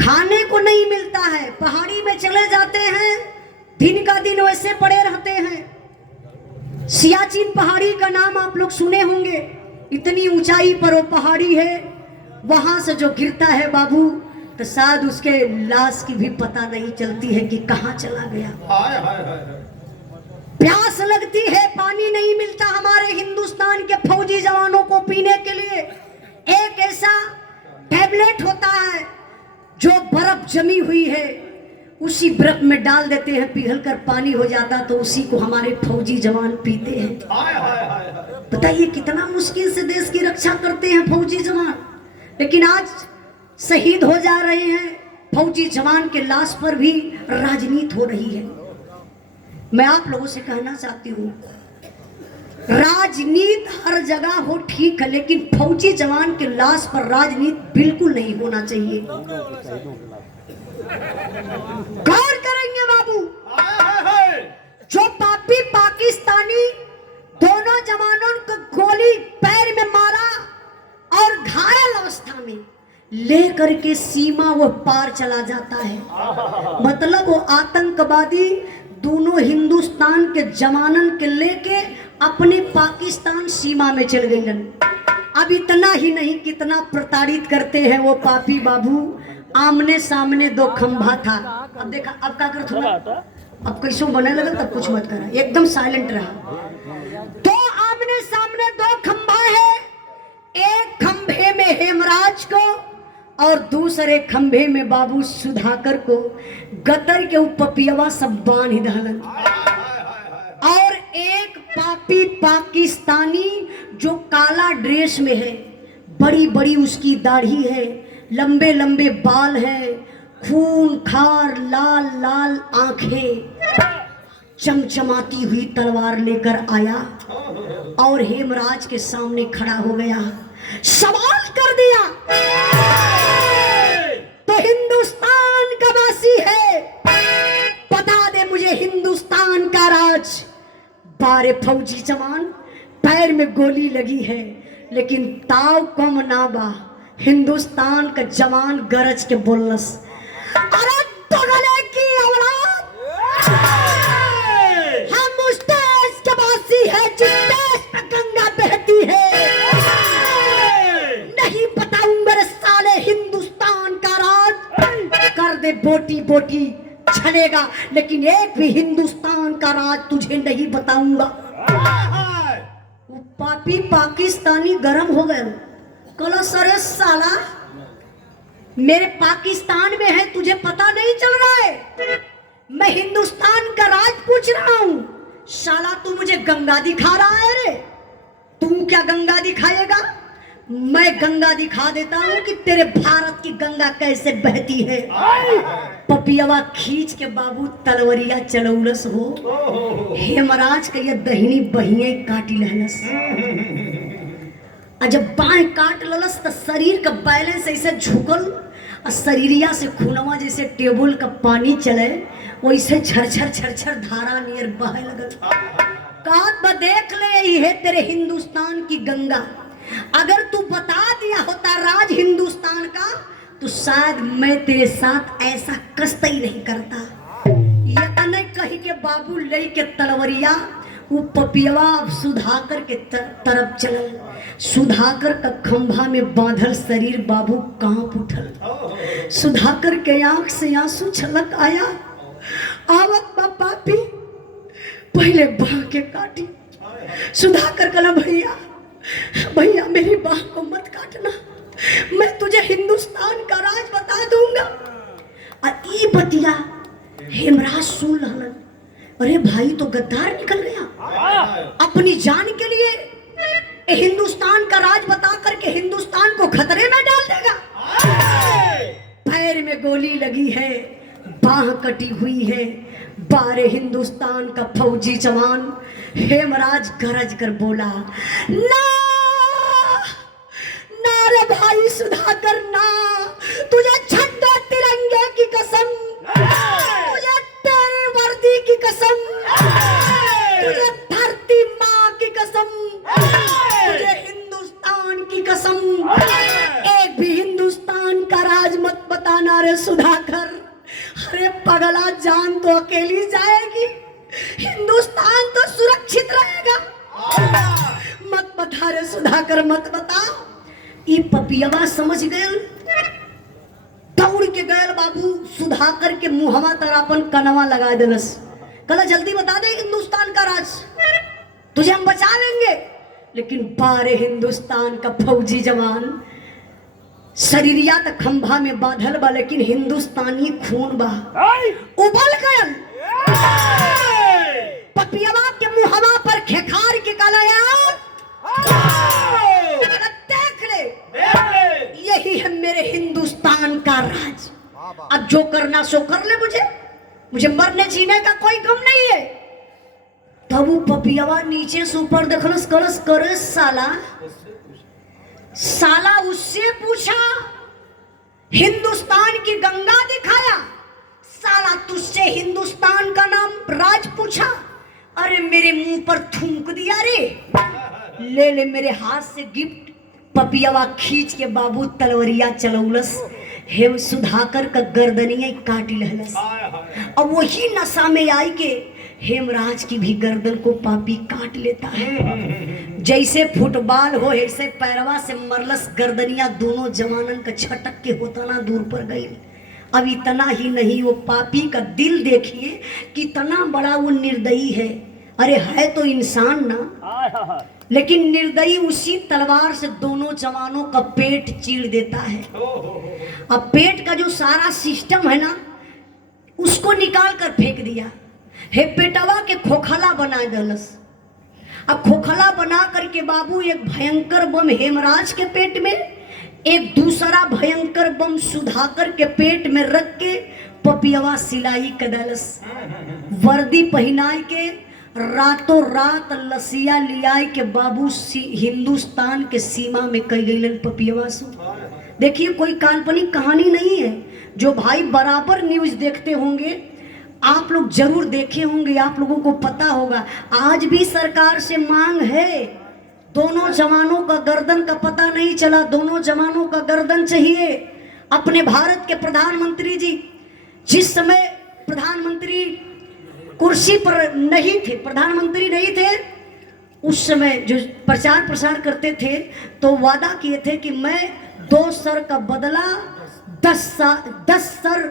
खाने को नहीं मिलता है, पहाड़ी में चले जाते हैं, दिन का दिन वैसे पड़े रहते हैं। सियाचिन पहाड़ी का नाम आप लोग सुने होंगे, इतनी ऊंचाई पर वो पहाड़ी है, वहां से जो गिरता है बाबू तो शायद उसके लाश की भी पता नहीं चलती है कि कहां चला गया। प्यास लगती है, पानी नहीं मिलता हमारे हिंदुस्तान के फौजी जवानों को पीने के लिए। एक ऐसा टैबलेट होता है जो बर्फ जमी हुई है, उसी बर्फ में डाल देते हैं, पिघल कर पानी हो जाता, तो उसी को हमारे फौजी जवान पीते हैं। बताइए कितना मुश्किल से देश की रक्षा करते हैं फौजी जवान, लेकिन आज शहीद हो जा रहे हैं। फौजी जवान के लाश पर भी राजनीति हो रही है। मैं आप लोगों से कहना चाहती हूँ, राजनीति हर जगह हो ठीक है, लेकिन फौजी जवान के लाश पर राजनीति बिल्कुल नहीं होना चाहिए। गौर करेंगे बाबू, जो पापी पाकिस्तानी दोनों जवानों को गोली पैर में मारा और घायल अवस्था में लेकर के सीमा वो पार चला जाता है। मतलब वो आतंकवादी दोनों हिंदुस्तान के जवानन के लेके अपने पाकिस्तान सीमा में चल गई। अब इतना ही नहीं, कितना प्रताड़ित करते हैं वो पापी बाबू। आमने सामने दो खंभा था, अब देखा, अब क्या कर थोड़ा, अब कैसो बने लगा, तब कुछ मत करा, एकदम साइलेंट रहा। तो आमने सामने दो खंभा है, एक खंभे में हेमराज को और दूसरे खंभे में बाबू सुधाकर को गतर के पपियवा सब बांध दहलन। और एक पापी पाकिस्तानी जो काला ड्रेस में है, बड़ी बड़ी उसकी दाढ़ी है, लंबे लंबे बाल है, खून खार लाल लाल आंखें, चमचमाती हुई तलवार लेकर आया और हेमराज के सामने खड़ा हो गया, सवाल कर दिया, तो हिंदुस्तान का वासी है, बता दे मुझे हिंदुस्तान का राज। बारे फौजी जवान, पैर में गोली लगी है, लेकिन ताव कम ना बा। हिंदुस्तान का जवान गरज के बोलस, अरे तगड़े की औलाद, हम उस देश के वासी है जिस देश पे गंगा बह बोटी बोटी चलेगा, लेकिन एक भी हिंदुस्तान का राज तुझे नहीं बताऊंगा। वो पापी पाकिस्तानी गरम हो गए, कलो सरे साला मेरे पाकिस्तान में है, तुझे पता नहीं चल रहा है, मैं हिंदुस्तान का राज पूछ रहा हूं। साला तू मुझे गंगा दिखा रहा है रे, तू क्या गंगा दिखाएगा? मैं गंगा दिखा देता हूं कि तेरे भारत की गंगा कैसे बहती है। पपियावा खींच के बाबू तलवरिया चलौलस हो, हेमराज के ये दहिनी बहिए काटी लहलस। जब बाएं काट ललस तो शरीर का बैलेंस ऐसे झुकल और शरीरिया से खूनवा जैसे टेबल का पानी चले वैसे झरझर झरझर धारा नियर बहे लगल। कात ब देख ले, यही है तेरे हिंदुस्तान की गंगा। अगर तू बता दिया होता राज हिंदुस्तान का तो शायद मैं तेरे साथ ऐसा कष्ट ही नहीं करता। ये नहीं कही के बाबू ले के तलवरिया वो पपियवा सुधाकर के तरफ चलल। सुधाकर का खंभा में बांधल शरीर बाबू कांप उठल। सुधाकर के आंख से आंसू छलक आया। आवत बा पापी पहले बाह के काटी। सुधाकर कहला भैया भैया मेरी बाह को मत काटना, मैं तुझे हिंदुस्तान का राज बता दूंगा। और ई बतिया हेमराज सुन रहलन। अरे भाई तो गद्दार निकल गया, अपनी जान के लिए हिंदुस्तान का राज बता करके हिंदुस्तान को खतरे में डाल देगा। पैर में गोली लगी है, बाह कटी हुई है, बारे हिंदुस्तान का फौजी जवान। हेमराज गरज कर बोला, ना ना रे भाई सुधाकर ना, तुझे झंडे तिरंगे की कसम, तुझे तेरी वर्दी की कसम, तुझे धरती माँ की कसम, तुझे हिंदुस्तान की कसम, एक भी हिंदुस्तान का राज मत बताना रे सुधाकर। अरे पगला जान तो अकेली जाएगी, हिंदुस्तान तो सुरक्षित रहेगा। मत बता रे सुधाकर मत बता। ये पपियवा समझ गए, दौड़ के गए बाबू सुधाकर के मुहवा तर अपन कनवा लगा देलस। कल जल्दी बता दे हिंदुस्तान का राज, तुझे हम बचा लेंगे। लेकिन बारे हिंदुस्तान का फौजी जवान शरीरिया तक खंभा में बांधल बा, लेकिन हिंदुस्तानी खून बा उबल गयल। पपियवा के मुहवा पर खेखार के काला देख ले, यही है मेरे हिंदुस्तान का राज। अब जो करना सो कर ले, मुझे मरने जीने का कोई गम नहीं है। तब वो पपियवा नीचे से ऊपर देखलस करस करे साला उससे पूछा, हिंदुस्तान की गंगा दिखाया, साला तुझसे हिंदुस्तान का नाम राज पूछा। अरे मेरे मुंह पर थूक दिया रे, ले मेरे हाथ से गिफ्ट। पपियवा खींच के बाबू तलवरिया चलौलस, हेम सुधाकर का गर्दनिया काटी लहलस। अब वही नशा में आई के हेमराज की भी गर्दन को पापी काट लेता है। जैसे फुटबॉल हो ऐसे पैरवा से मरलस गर्दनिया, दोनों जवानन का छटक के होता ना दूर पर गई। अब इतना ही नहीं, वो पापी का दिल देखिए कितना बड़ा वो निर्दयी है। अरे है तो इंसान ना, लेकिन निर्दयी उसी तलवार से दोनों जवानों का पेट चीर देता है। अब पेट का जो सारा सिस्टम है ना उसको निकाल कर फेंक दिया। हे पेटवा के खोखला बना दलस। अब खोखला बना करके बाबू एक भयंकर बम हेमराज के पेट में, एक दूसरा भयंकर बम सुधाकर के पेट में रख के पपियवा सिलाई कदलस। वर्दी पहनाई के रातों रात लसिया लियाई के बाबू हिंदुस्तान के सीमा में कई गईलन पपियवा सु। देखिए कोई काल्पनिक कहानी नहीं है। जो भाई बराबर न्यूज देखते होंगे आप लोग जरूर देखे होंगे, आप लोगों को पता होगा। आज भी सरकार से मांग है, दोनों जवानों का गर्दन का पता नहीं चला, दोनों जवानों का गर्दन चाहिए। अपने भारत के प्रधानमंत्री जी जिस समय प्रधानमंत्री कुर्सी पर नहीं थे, प्रधानमंत्री नहीं थे, उस समय जो प्रचार प्रसार करते थे तो वादा किए थे कि मैं 2 सर का बदला 10 सर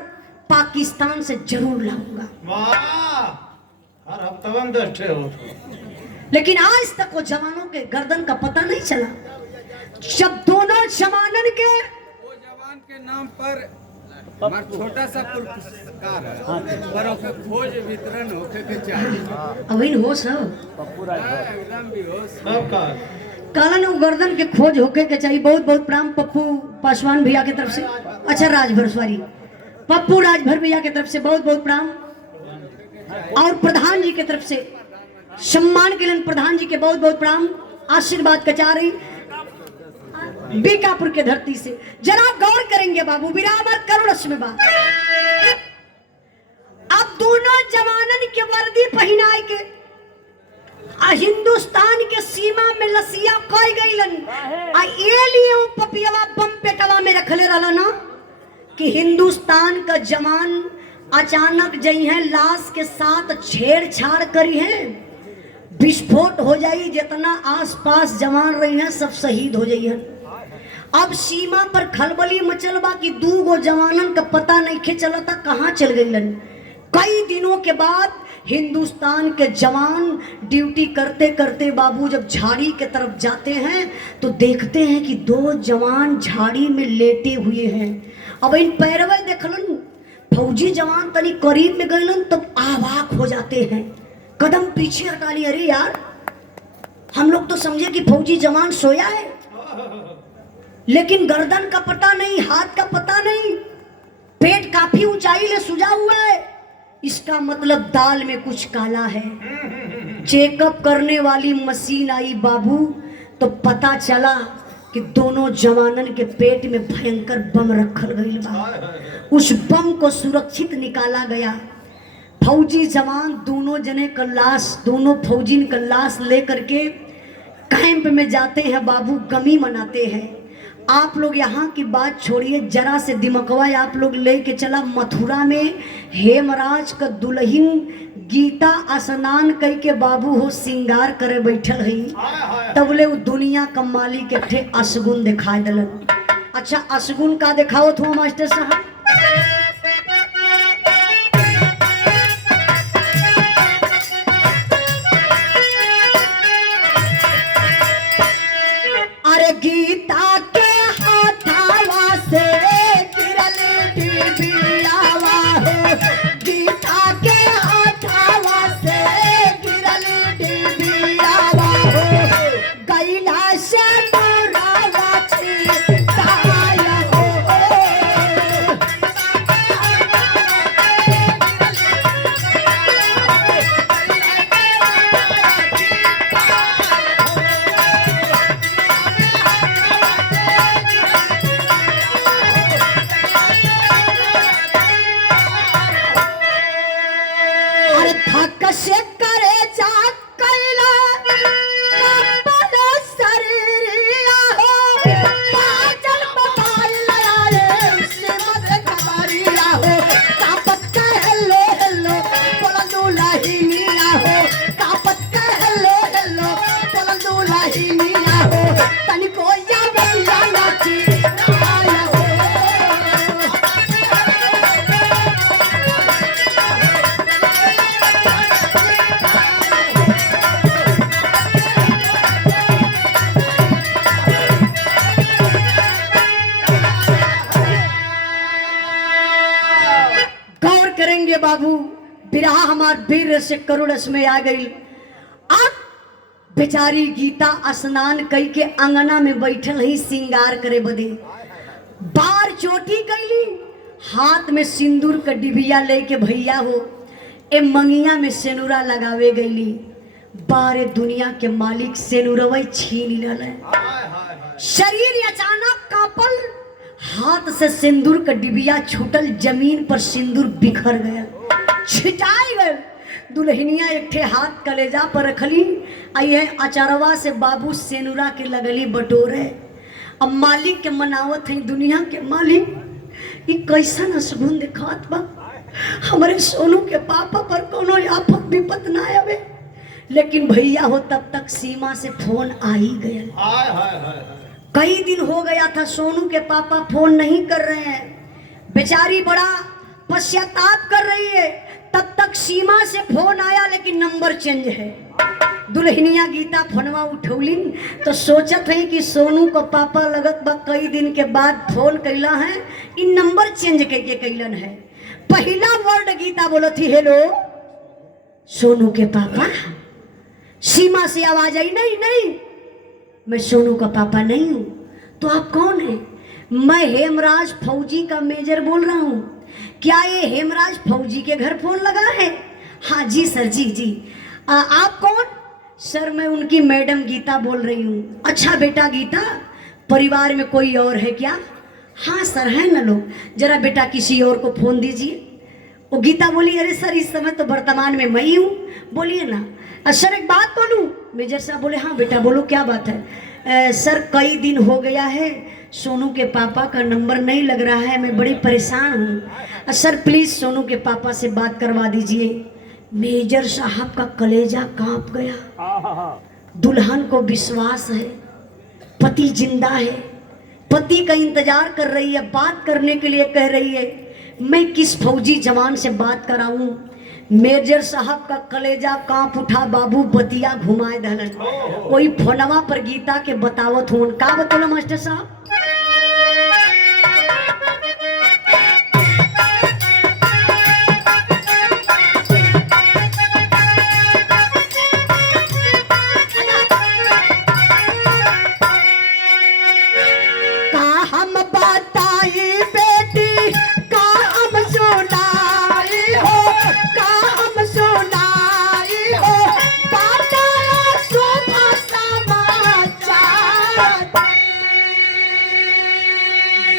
पाकिस्तान से जरूर लाऊंगा। वाह, हर हफ्ते में 10 ठे हो। लेकिन आज तक वो जवानों के गर्दन का पता नहीं चला। जब दोनों जवानन के वो जवान के नाम पर हमारा छोटा सा पुरस्कार है, पर ओके खोज वितरण होके के चाहिए। अभी हो सब पप्पू राजभर एकदम भी हो। सब का कालन उ गर्दन के खोज होके के चाहिए। बहुत बहुत प्रणाम पप्पू पासवान भैया की तरफ से। अच्छा राजभर सॉरी पप्पू राजभर भैया की तरफ से बहुत बहुत प्रणाम। और प्रधान जी की तरफ से सम्मान के लिए प्रधान जी के बहुत बहुत प्रणाम। आशीर्वाद कचारी बीकापुर के धरती से। जरा गौर करेंगे बाबू विरामर करुणस में बात। अब दोनों जवानन के वर्दी पहनाए के हिंदुस्तान के सीमा में लसिया कई गईलन। आ ये लिए वो पपियवा बम पेटवा में रखले रहला ना कि हिंदुस्तान का जवान अचानक जई है लाश के साथ छेड़छाड़ करी है, विस्फोट हो जाई। जितना आसपास जवान रही हैं सब शहीद हो जाई है। अब सीमा पर खलबली मचल बा कि 2 गो जवानन का पता नहीं खे चलता कहाँ चल गईलन। कई दिनों के बाद हिंदुस्तान के जवान ड्यूटी करते करते बाबू जब झाड़ी के तरफ जाते हैं तो देखते हैं कि 2 जवान झाड़ी में लेटे हुए हैं। अब इन पैरवे देखलन फौजी जवान तनी करीब में गईलन तब आवाक हो जाते हैं, कदम पीछे हटा लिए। अरे यार हम लोग तो समझे कि फौजी जवान सोया है, लेकिन गर्दन का पता नहीं, हाथ का पता नहीं, पेट काफी ऊंचाई ले सुजा हुआ है। इसका मतलब दाल में कुछ काला है। चेकअप करने वाली मशीन आई बाबू तो पता चला कि दोनों जवानन के पेट में भयंकर बम रखल गई बा। उस बम को सुरक्षित निकाला गया। फौजी जवान दोनों जने का लाश, दोनों फौजी का लाश लेकर के कैंप में जाते हैं बाबू, गमी मनाते हैं। आप लोग यहाँ की बात छोड़िए, जरा से दिमकवा आप लोग लेके चला मथुरा में हेमराज का दुल्हन गीता स्नान कई के बाबू हो श्रृंगार करे बैठल है। तबले वो दुनिया का मालिक एक ठे असगुन दिखाई दिलन। अच्छा असगुन का दिखाओ थो मास्टर साहब? अरे गीता के हाथावा से गिरल डिबियावा हो, गीता के हाथावा से गिरल डिबियावा हो, गैला से मोरावा छिताया हो। अरे थक से करे जा कैला कंबल शरीरिया हो, पाचल पताल लड़ाए सिमत कबारिया हो, कापत के हेलो हेलो बोलंदू लहिनिया हो, कापत के हेलो हेलो बोलंदू लहिनिया हो, तनिको या बलिया नाची आया हो। गौर करेंगे बाबू, बिरहा हमार वीर से करुणस में आ गई। अब बेचारी गीता स्नान कई के अंगना में बैठल ही श्रृंगार करे बदे। बार चोटी कैली, हाथ में सिंदूर का डिबिया लेके भैया हो ए मंगिया में सेनुरा लगावे गईली। बारे दुनिया के मालिक सेनुरवै छीन ले। शरीर अचानक कांपल, हाथ से सिंदूर का डिबिया छूटल, जमीन पर सिंदूर बिखर गया, छिटाई गए। दुल्हनिया एक ठे हाथ कलेजा पर रखली, आई है अचारवा से बाबू सेनुरा के लगली बटोरे। अब मालिक के मनावत है, दुनिया के मालिक ये कैसन असगुन दिखात बा, हमारे सोनू के पापा पर कोनो आफत विपत ना आवे। लेकिन भैया हो तब तक सीमा से फोन आ ही गया। कई दिन हो गया था सोनू के पापा फोन नहीं कर रहे हैं। बेचारी बड़ा पश्चाताप कर रही है। तब तक सीमा से फोन आया, लेकिन नंबर चेंज है। दुल्हनिया गीता फोनवा उठौलिन तो सोचत है कि सोनू को पापा लगत बा कई दिन के बाद फोन कैला है, इन नंबर चेंज करके कैलन है। पहला वर्ड गीता बोलो थी, हेलो सोनू के पापा। सीमा से आवाज आई, नहीं नहीं मैं सोनू का पापा नहीं हूं। तो आप कौन है? मैं हेमराज फौजी का मेजर बोल रहा हूं। क्या ये हेमराज फौजी के घर फोन लगा है? हाँ जी सर, जी जी। आप कौन? सर मैं उनकी मैडम गीता बोल रही हूँ। अच्छा बेटा गीता, परिवार में कोई और है क्या? हाँ सर है ना लोग, जरा बेटा किसी और को फोन दीजिए। वो गीता बोली, अरे सर इस समय तो वर्तमान में मैं ही हूँ, बोलिए ना। सर एक बात बोलूँ? मेजर साहब बोले, हाँ बेटा बोलो क्या बात है? सर कई दिन हो गया है, सोनू के पापा का नंबर नहीं लग रहा है, मैं बड़ी परेशान हूँ। सर प्लीज़ सोनू के पापा से बात करवा दीजिए। मेजर साहब का कलेजा कांप गया। दुल्हन को विश्वास है पति जिंदा है, पति का इंतजार कर रही है, बात करने के लिए कह रही है। मैं किस फौजी जवान से बात कराऊं? मेजर साहब का कलेजा कांप उठा। बाबू बतिया घुमाए दहलन। कोई फोनवा पर गीता के बतावत हूं। का बतौला मास्टर साहब?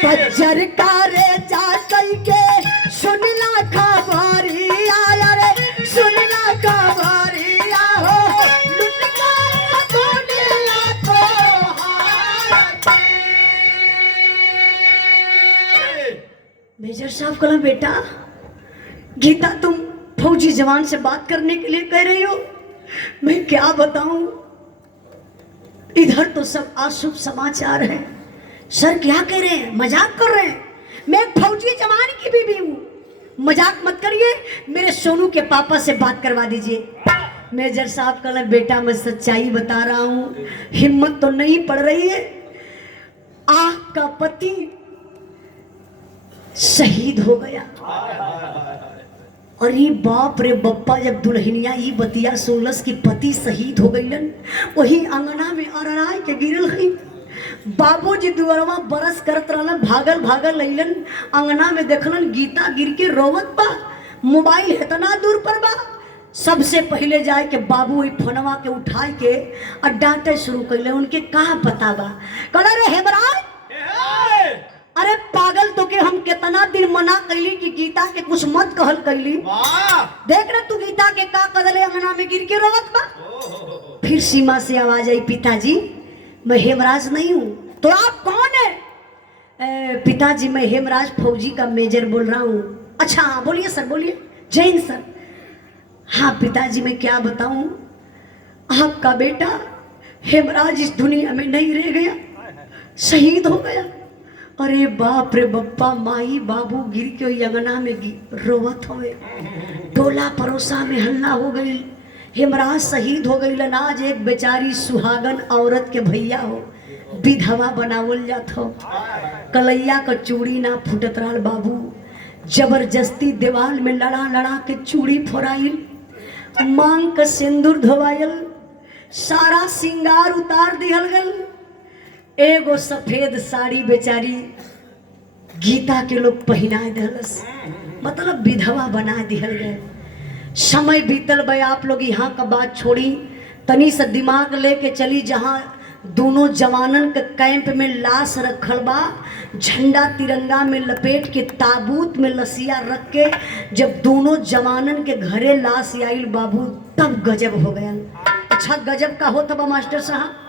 बजर कारे जा के सुनला खबरिया रे, सुनला खबरिया हो, लुट गया दुनिया को हार। मेजर साहब कहला, बेटा गीता तुम फौजी जवान से बात करने के लिए कह रही हो, मैं क्या बताऊं, इधर तो सब अशुभ समाचार है। सर क्या कह रहे हैं? मजाक कर रहे हैं? मैं एक फौजी जवान की बीवी हूँ, मजाक मत करिए, मेरे सोनू के पापा से बात करवा दीजिए। मेजर साहब कहला, बेटा मैं सच्चाई बता रहा हूँ, हिम्मत तो नहीं पड़ रही है। आपका पति शहीद हो गया। अरे बाप रे बप्पा, जब दुल्हनिया ई बतिया सोलस की पति शहीद हो गईलन, वही अंगना में अरराय के गिरल गई। बाबूजी दुआरवा बरस करत रहलन, भागल भागल लैलन, अंगना में देखलन गीता गिर के रोवत बा, मोबाइल इतना दूर पर बा। सबसे पहले जाए के बाबू वही फोनवा के उठाए के और डांटे शुरू कैले। उनके कहा पता बा? कहला, रे हेमराज, अरे पागल तो के हम कितना दिन मना कैली कि गीता के कुछ मत कहल कैली। देख रहे तू गीता के का कदले अंगना में गिर के रोवत बा। फिर सीमा से आवाज आई, पिताजी मैं हेमराज नहीं हूँ। तो आप कौन है? पिताजी मैं हेमराज फौजी का मेजर बोल रहा हूँ। अच्छा हाँ बोलिए सर, बोलिए। जय हिंद सर। हाँ पिताजी मैं क्या बताऊँ, आपका बेटा हेमराज इस दुनिया में नहीं रह गया, शहीद हो गया। अरे बाप रे बप्पा, माई बाबू गिर के अंगना में रोवत हुए, टोला पड़ोसा में हल्ला हो गई, हेमराज शहीद हो गई। आज एक बेचारी सुहागन औरत के भैया हो, विधवा बनावल जात हो, कलैया का चूड़ी ना फूटत रहल। बाबू जबरदस्ती दीवाल में लड़ा लड़ा के चूड़ी फोड़ाइल, मांग का सिंदूर धोवाइल, सारा सिंगार उतार दिहल गल। एगो सफेद साड़ी बेचारी गीता के लोग पहनाए दिहलस, मतलब विधवा बना दिहल गए। समय बीतल भाई, आप लोग यहाँ का बात छोड़ी, तनी सा दिमाग लेके चली। जहाँ दोनों जवानन के कैंप में लाश रखल बा, झंडा तिरंगा में लपेट के ताबूत में लसिया रख के जब दोनों जवानन के घरे लाश आइल बाबू, तब गजब हो गया। अच्छा गजब का होता बा मास्टर साहब?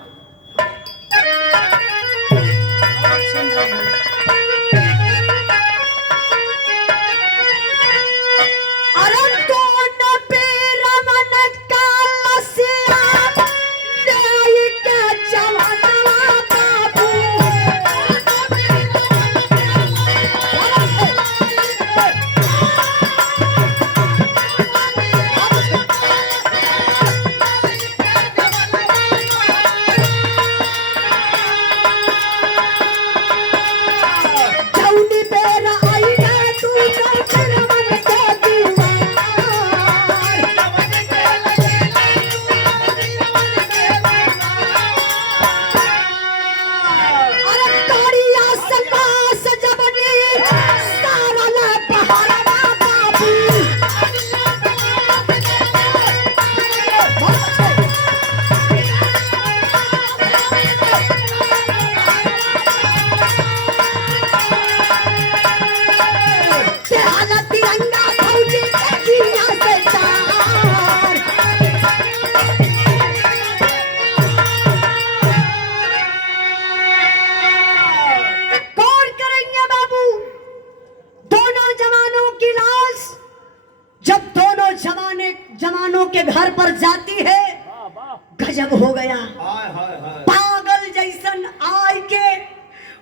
पर जाती है, वाह वाह गजब हो गया। हाय हाय हाय पागल जैसन आय के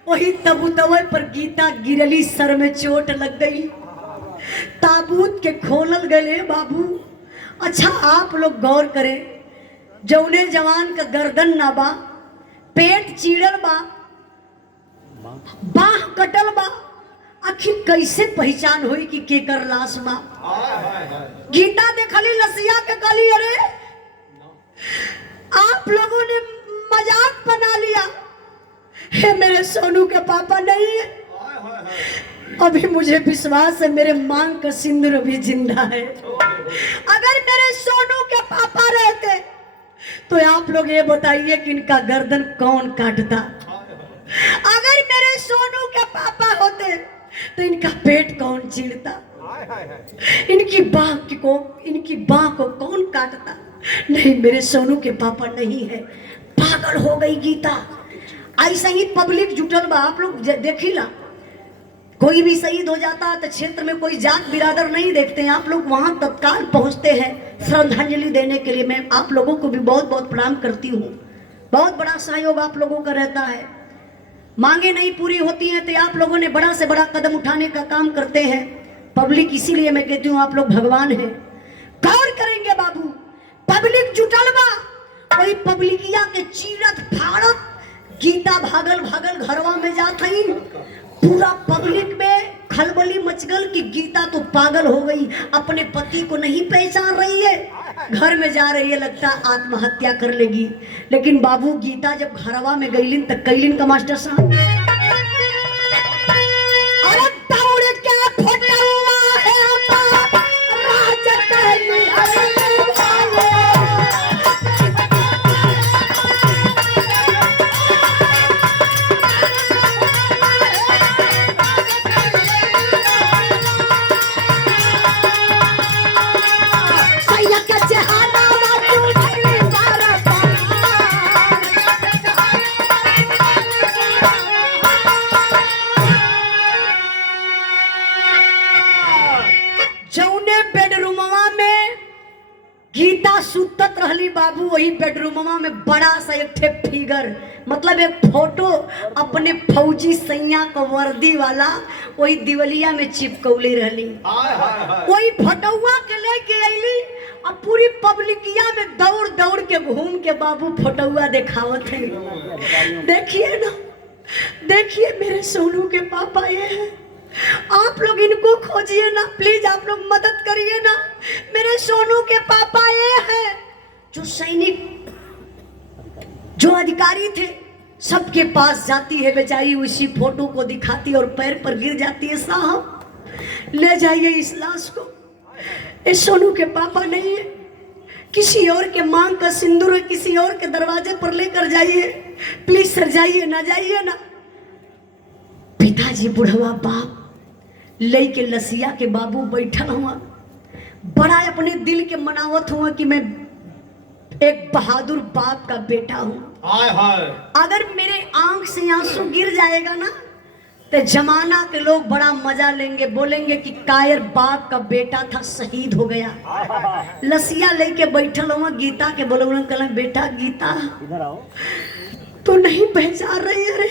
वही तबूतवे पर गीता गिरली, सर में चोट लग गई। ताबूत के खोलल गए बाबू। अच्छा आप लोग गौर करें, जौने जवान का गर्दन ना बा, पेट चीड़ल बा, बाह कटल बा, आखिर कैसे पहचान हुई कि केकर लाश बा? हाय हाय हाय गीता देखली लसिया के गली, अरे आप लोगों ने मजाक बना लिया, हे मेरे सोनू के पापा नहीं है। हाय हाय हाय अभी मुझे विश्वास है मेरे मांग का सिंदूर अभी जिंदा है। अगर मेरे सोनू के पापा रहते तो आप लोग ये बताइए कि इनका गर्दन कौन काटता? अगर मेरे सोनू के पापा होते तो इनका पेट कौन चीरता? इनकी बाह को कौन काटता? नहीं, मेरे सोनू के पापा नहीं है। पागल हो गई गीता। ऐसा ही पब्लिक जुटल बा, आप लोग देखिला, कोई भी शहीद हो जाता है तो क्षेत्र में कोई जात बिरादर नहीं देखते हैं, आप लोग वहां तत्काल पहुंचते हैं श्रद्धांजलि देने के लिए। मैं आप लोगों को भी बहुत बहुत प्रणाम करती हूँ। बहुत बड़ा सहयोग आप लोगों का रहता है। मांगे नहीं पूरी होती हैं तो आप लोगों ने बड़ा से बड़ा कदम उठाने का काम करते हैं। पब्लिक, इसीलिए मैं कहती हूँ आप लोग भगवान हैं। गौर करेंगे बाबू, पब्लिक जुटल बा, कोई पब्लिकिया के चीरत फाड़त गीता भागल भागल घरवा में जात हई। पूरा पब्लिक में खलबली मच गल कि गीता तो पागल हो गई, अपने पति को नहीं पहचान रही है, घर में जा रही है, लगता आत्महत्या कर लेगी। लेकिन बाबू गीता जब घरवा में गईलिन तक कैलिन का मास्टर साहब, अरे दौड़ के फटुआ है राज कहली, गीता सुतत रहली बाबू। वही बेडरूमवा में बड़ा सा एक ठे फिगर, मतलब एक फोटो अपने फौजी सैया का वर्दी वाला वही दिवलिया में चिपकौली रहली। वही फोटोवा के लेके अली और पूरी पब्लिकिया में दौड़ दौड़ के घूम के बाबू फोटोवा दिखावत है। देखिए ना, देखिए मेरे सोनू के पापा ये है। आप लोग इनको खोजिए ना, प्लीज आप लोग मदद करिए ना। मेरे सोनू के पापा ये हैं जो सैनिक, जो अधिकारी थे, सबके पास जाती है बेचारी, उसी फोटो को दिखाती और पैर पर गिर जाती है, साहब ले जाइए इस लाश को। इस सोनू के पापा नहीं है, किसी और के मांग का सिंदूर है, किसी और के दरवाजे पर लेकर जाइए, प्लीज सर जाइए ना, जाइए ना। पिताजी बुढ़वा बाप ले के लसिया के बाबू बैठल हुआ, बड़ा अपने दिल के मनावत हुआ कि मैं एक बहादुर बाप का बेटा हूँ। हाय हाय अगर मेरे आंख से आंसू गिर जाएगा ना तो जमाना के लोग बड़ा मजा लेंगे, बोलेंगे कि कायर बाप का बेटा था, शहीद हो गया। लसिया लेके बैठल हुआ, गीता के बोलौन कहला, बेटा गीता इधर आओ। तू नहीं पहचान रही है? अरे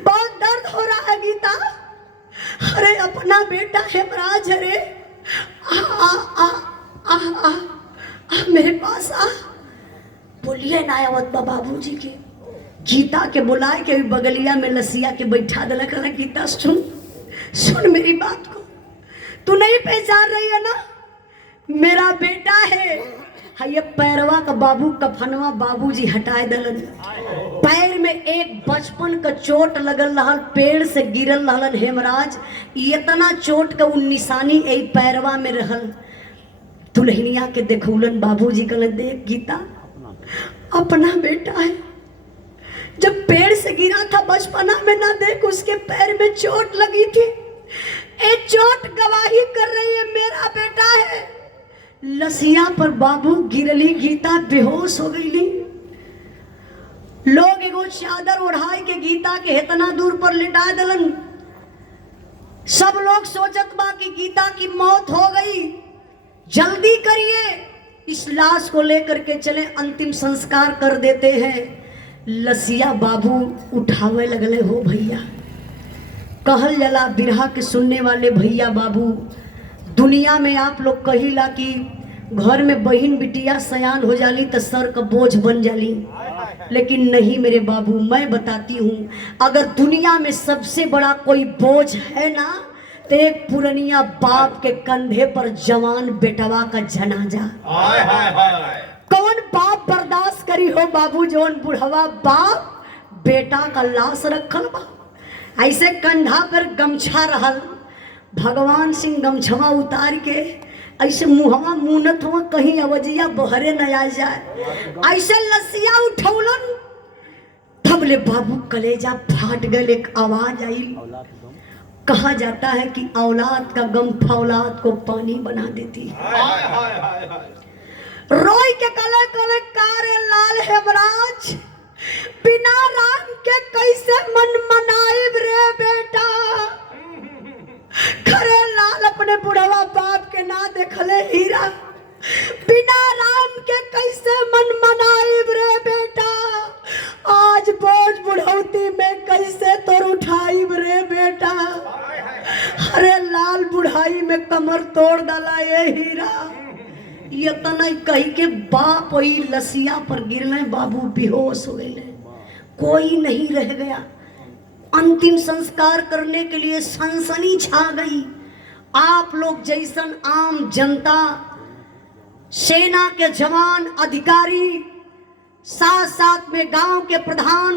बहुत दर्द हो रहा है गीता। अरे अपना बेटा हेमराज, अरे आ आ आ आ आ आ मेरे पास आ। बोलिए ना आवत बाबूजी के। गीता के बुलाए के बगलिया में लसिया के बैठा दिला, कहला गीता सुन, सुन मेरी बात को, तू नहीं पहचान रही है ना, मेरा बेटा है। ये पैरवा का बाबू कफनवा बाबूजी हटाए दलन। पैर में एक बचपन का चोट लगल रहल, पेड़ से गिरल रहलन हेमराज, इतना चोट का उन निशानी यही पैरवा में रहल। दुल्हनिया के देखौलन बाबूजी कहलन, देख गीता अपना बेटा है, जब पेड़ से गिरा था बचपना में ना, देख उसके पैर में चोट लगी थी, ये चोट गवाही कर रही है मेरा बेटा है। लसिया पर बाबू गिरली, गीता बेहोश हो गई। लोग एगो चादर ओढ़ाई के गीता के इतना दूर पर लिटा दलन। सब लोग सोचत बा कि गीता की मौत हो गई, जल्दी करिए, इस लाश को लेकर के चले, अंतिम संस्कार कर देते हैं। लसिया बाबू उठावे लगले हो भैया। कहल जला बिरहा के सुनने वाले भैया बाबू, दुनिया में आप लोग कहिला कि घर में बहन बिटिया सयान हो जाली तो सर का बोझ बन जाली, लेकिन नहीं मेरे बाबू, मैं बताती हूँ, अगर दुनिया में सबसे बड़ा कोई बोझ है ना तो एक पुरनिया बाप के कंधे पर जवान बेटवा का जनाजा। कौन बाप बर्दाश्त करी हो बाबू, जोन बुढ़वा बाप बेटा का लाश रखल बा, ऐसे कंधा पर गमछा रहल, भगवान सिंह गमछवा उतार के ऐसे मुहवा मुनत हुआ कहीं अवजिया बहरे न आ जाए, ऐसे लसिया उठौलन। तबले बाबू कलेजा फाट गए, एक आवाज आई। कहा जाता है कि औलाद का गम फौलाद को पानी बना देती है। रोई के कले कले कारे लाल हेमराज, बिना राम के कैसे मन मनाइब रे बेटा। खरे लाल अपने बुढ़वा बाप के ना देखले हीरा, बिना राम के कैसे मन मनाइब रे बेटा। आज बोझ बुढ़ौती में कैसे तोर उठाइब रे बेटा। अरे लाल बुढ़ाई में कमर तोड़ डाला ये हीरा। ये तना कही के बाप वही लसिया पर गिरले, बाबू बेहोश हो गए, कोई नहीं रह गया। अंतिम संस्कार करने के लिए सनसनी छा गई। आप लोग जैसन आम जनता, सेना के जवान, अधिकारी, साथ साथ में गांव के प्रधान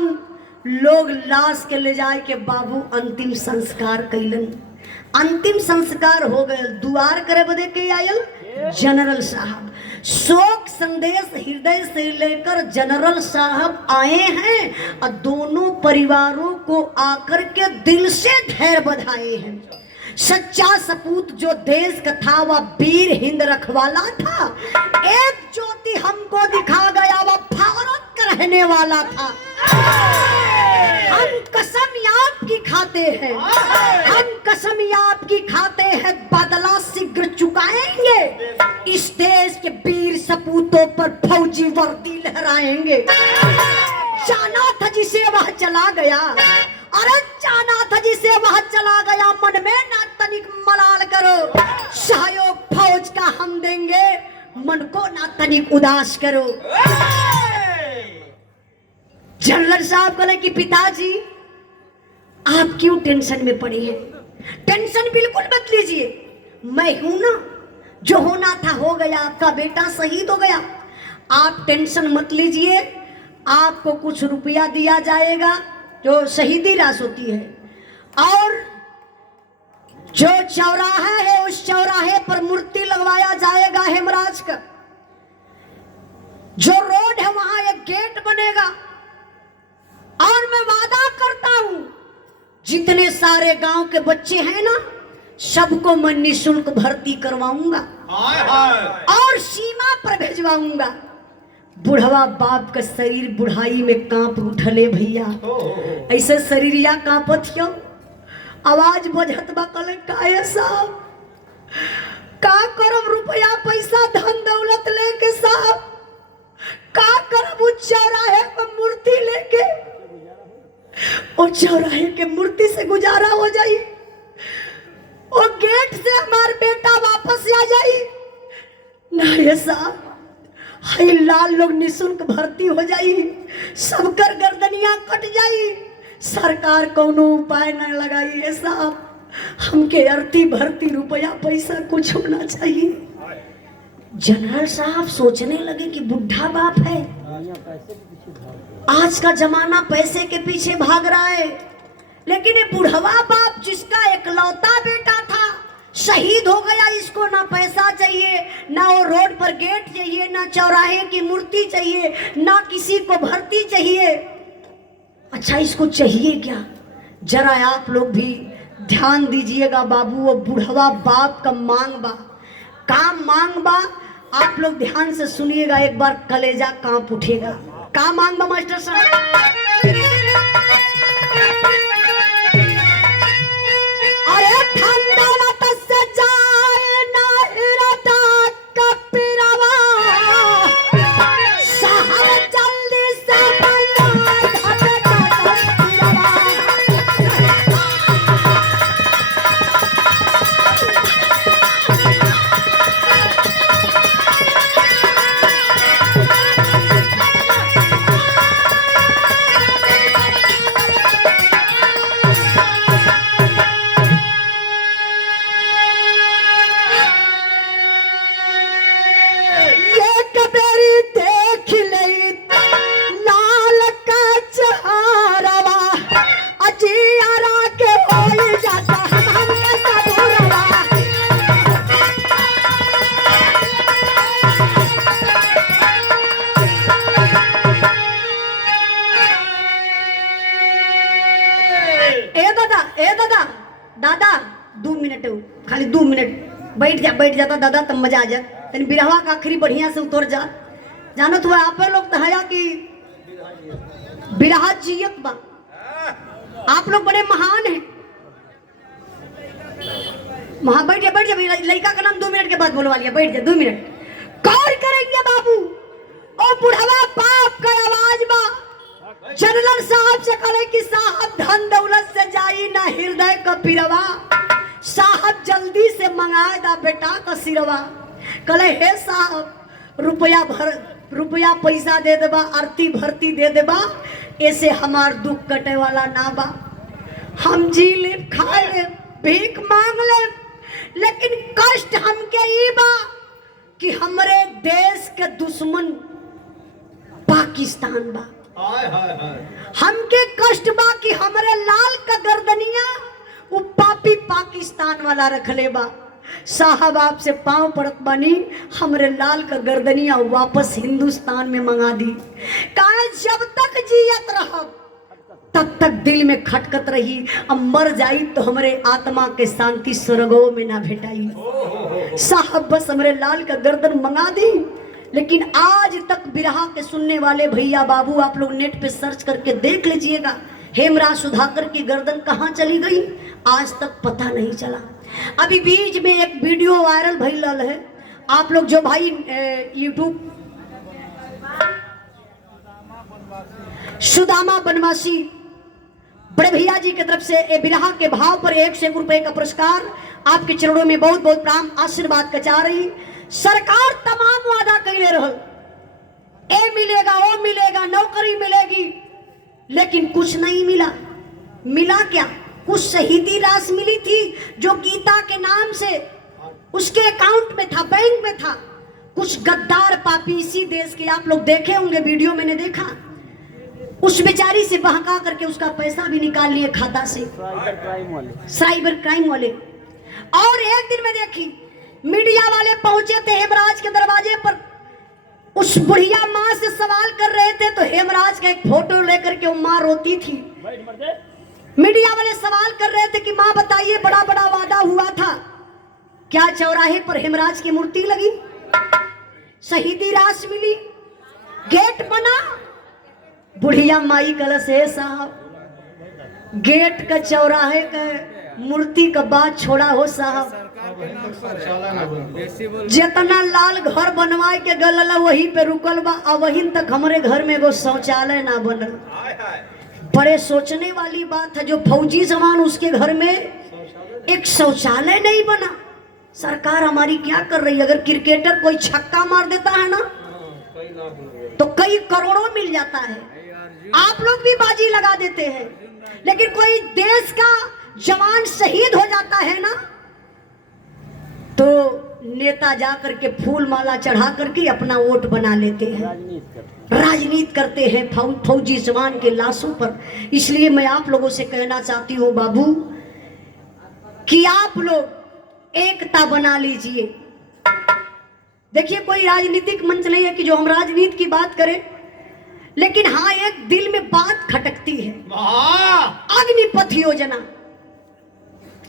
लोग लाश के ले जाए के बाबू अंतिम संस्कार कैलन। अंतिम संस्कार हो गए, दुआर करे बदे के आयल जनरल साहब। शोक संदेश हृदय से लेकर जनरल साहब आए हैं और दोनों परिवारों को आकर के दिल से धैर्य बधाए हैं। सच्चा सपूत जो देश का था वह वीर हिंद रखवाला था। एक ज्योति हमको दिखा गया, वह भारत का रहने वाला था। हम कसम आपकी खाते हैं, हम कसम आपकी खाते हैं, बदला शीघ्र चुकाएंगे। इस देश के वीर सपूतों पर फौजी वर्दी लहराएंगे। जाना था जिसे वह चला गया, अरे जाना था जिसे वह चला गया, मन में ना तनिक मलाल करो। सहयोग फौज का हम देंगे, मन को ना तनिक उदास करो। जनरल साहब बोले कि पिताजी आप क्यों टेंशन में पड़े हैं? टेंशन बिल्कुल मत लीजिए, मैं हूं ना, जो होना था हो गया, आपका बेटा शहीद हो गया। आप टेंशन मत लीजिए, आपको कुछ रुपया दिया जाएगा जो शहीदी राशि होती है, और जो चौराहा है उस चौराहे पर मूर्ति लगवाया जाएगा हेमराज का। जो रोड है वहां एक गेट बनेगा, और मैं वादा करता हूं जितने सारे गांव के बच्चे हैं ना, सबको मैं निःशुल्क भर्ती करवाऊंगा और सीमा पर भेजवाऊंगा। बुढ़वा बाप का शरीर बुढ़ाई में कांप उठले भैया, ऐसे शरीरिया कांपत हो। आवाज बजत बा कले काहे साहब का करब, रुपया पैसा धन दौलत लेके साहब का करब। उस चौराहे पर मूर्ति लेके, और चौराहे के मूर्ति से गुजारा हो जाई, और गेट से हमार बेटा वापस आ जाई ना ये साहब। हाय लाल लोग निःशुल्क भर्ती हो जाई, सबकर गर्दनिया कट जाई, सरकार कोनो उपाय न लगाई है साहब। हमके अर्थी भर्ती रुपया पैसा कुछ होना चाहिए। जनरल साहब सोचने लगे कि बुढ़ा बाप है, आज का जमाना पैसे के पीछे भाग रहा है, लेकिन ये बुढ़वा बाप जिसका एकलौता बेटा था शहीद हो गया, इसको ना पैसा चाहिए, ना वो रोड पर गेट चाहिए, ना चौराहे की मूर्ति चाहिए, ना किसी को भर्ती चाहिए। अच्छा इसको चाहिए क्या? जरा आप लोग भी ध्यान दीजिएगा बाबू, वो बुढ़वा बाप का मांग बा, काम मांग बा। आप लोग ध्यान से सुनिएगा, एक बार कलेजा कांप उठेगा। का मांग बा मास्टर साहब? अरे ठंडा से जाए ना हिरदा का पिरवा, ए दादा दादा 2 मिनट खाली 2 मिनट बैठ जाता दादा तब मजा आ जा तनी बिरहवा का आखिरी बढ़िया से उतर जा जानो तो आप लोग तो हया कि बिरहा जियत बा आप लोग बड़े महान हैं बैठ जा लड़का का नाम 2 मिनट के बाद बोलवा लिया बैठ जा 2 मिनट गौर करेंगे बाबू ओ बुढ़वा बाप का आवाज बा जनरल साहब से कहे कि साहब धन दौलत से जाई ना हृदय का पिरवा साहब जल्दी से मंगाए दा बेटा का सिरवा कले हे साहब रुपया पैसा दे देबा आरती भरती दे देबा ऐसे हमार दुख कटे वाला ना बा हम जी ले खा ले भीख मांग ले लेकिन कष्ट हमके ई बा कि हमरे देश के दुश्मन पाकिस्तान बा हमके कष्ट बा कि हमरे लाल का गर्दनिया वो पापी पाकिस्तान वाला रखले बा साहब आपसे पांव पड़त बानी हमरे लाल का गर्दनिया वापस हिंदुस्तान में मंगा दी कहा जब तक जियत रहब तब तक दिल में खटकत रही अब मर जाई तो हमरे आत्मा के शांति स्वर्गों में ना भेटाई साहब बस हमरे लाल का गर्दन मंगा दी लेकिन आज तक बिरहा के सुनने वाले भैया बाबू आप लोग नेट पे सर्च करके देख लीजिएगा हेमराज सुधाकर की गर्दन कहाँ चली गई आज तक पता नहीं चला। अभी बीच में एक वीडियो वायरल भइल है आप लोग जो भाई यूट्यूब सुदामा बनवासी बड़े भैया जी की तरफ से ए बिरहा के भाव पर 1 से 1 रुपए का पुरस्कार आपके चरणों में बहुत बहुत प्रणाम आशीर्वाद का चाह रही। सरकार तमाम वादा कैले रहल ए मिलेगा वो मिलेगा नौकरी मिलेगी लेकिन कुछ नहीं मिला। मिला क्या? कुछ शहीदी राशि मिली थी जो गीता के नाम से उसके अकाउंट में था बैंक में था। कुछ गद्दार पापी इसी देश के आप लोग देखे होंगे वीडियो मैंने देखा उस बेचारी से बहका करके उसका पैसा भी निकाल लिए खाता से साइबर क्राइम वाले। और एक दिन में देखी मीडिया वाले पहुंचे थे हेमराज के दरवाजे पर उस बुढ़िया माँ से सवाल कर रहे थे तो हेमराज का एक फोटो लेकर के वो माँ रोती थी। मीडिया वाले सवाल कर रहे थे कि माँ बताइए बड़ा बड़ा वादा हुआ था क्या चौराहे पर हेमराज की मूर्ति लगी शहीदी राशि मिली गेट बना बुढ़िया माई कलश है साहब गेट का चौराहे का मूर्ति का बात छोड़ा हो साहब जितना लाल घर बनवाए के गल वही पे रुकल बा और वही तक हमारे घर में एगो शौचालय ना बनल। बड़े सोचने वाली बात है जो फौजी जवान उसके घर में एक शौचालय नहीं बना। सरकार हमारी क्या कर रही है? अगर क्रिकेटर कोई छक्का मार देता है ना तो कई करोड़ों मिल जाता है। आप लोग भी बाजी लगा देते हैं लेकिन कोई देश का जवान शहीद हो जाता है ना तो नेता जा करके फूल माला चढ़ा करके अपना वोट बना लेते हैं राजनीति करते हैं फौजी जवान के लाशों पर। इसलिए मैं आप लोगों से कहना चाहती हूँ बाबू कि आप लोग एकता बना लीजिए। देखिए कोई राजनीतिक मंच नहीं है कि जो हम राजनीति की बात करें लेकिन हाँ एक दिल में बात खटकती है। अग्निपथ योजना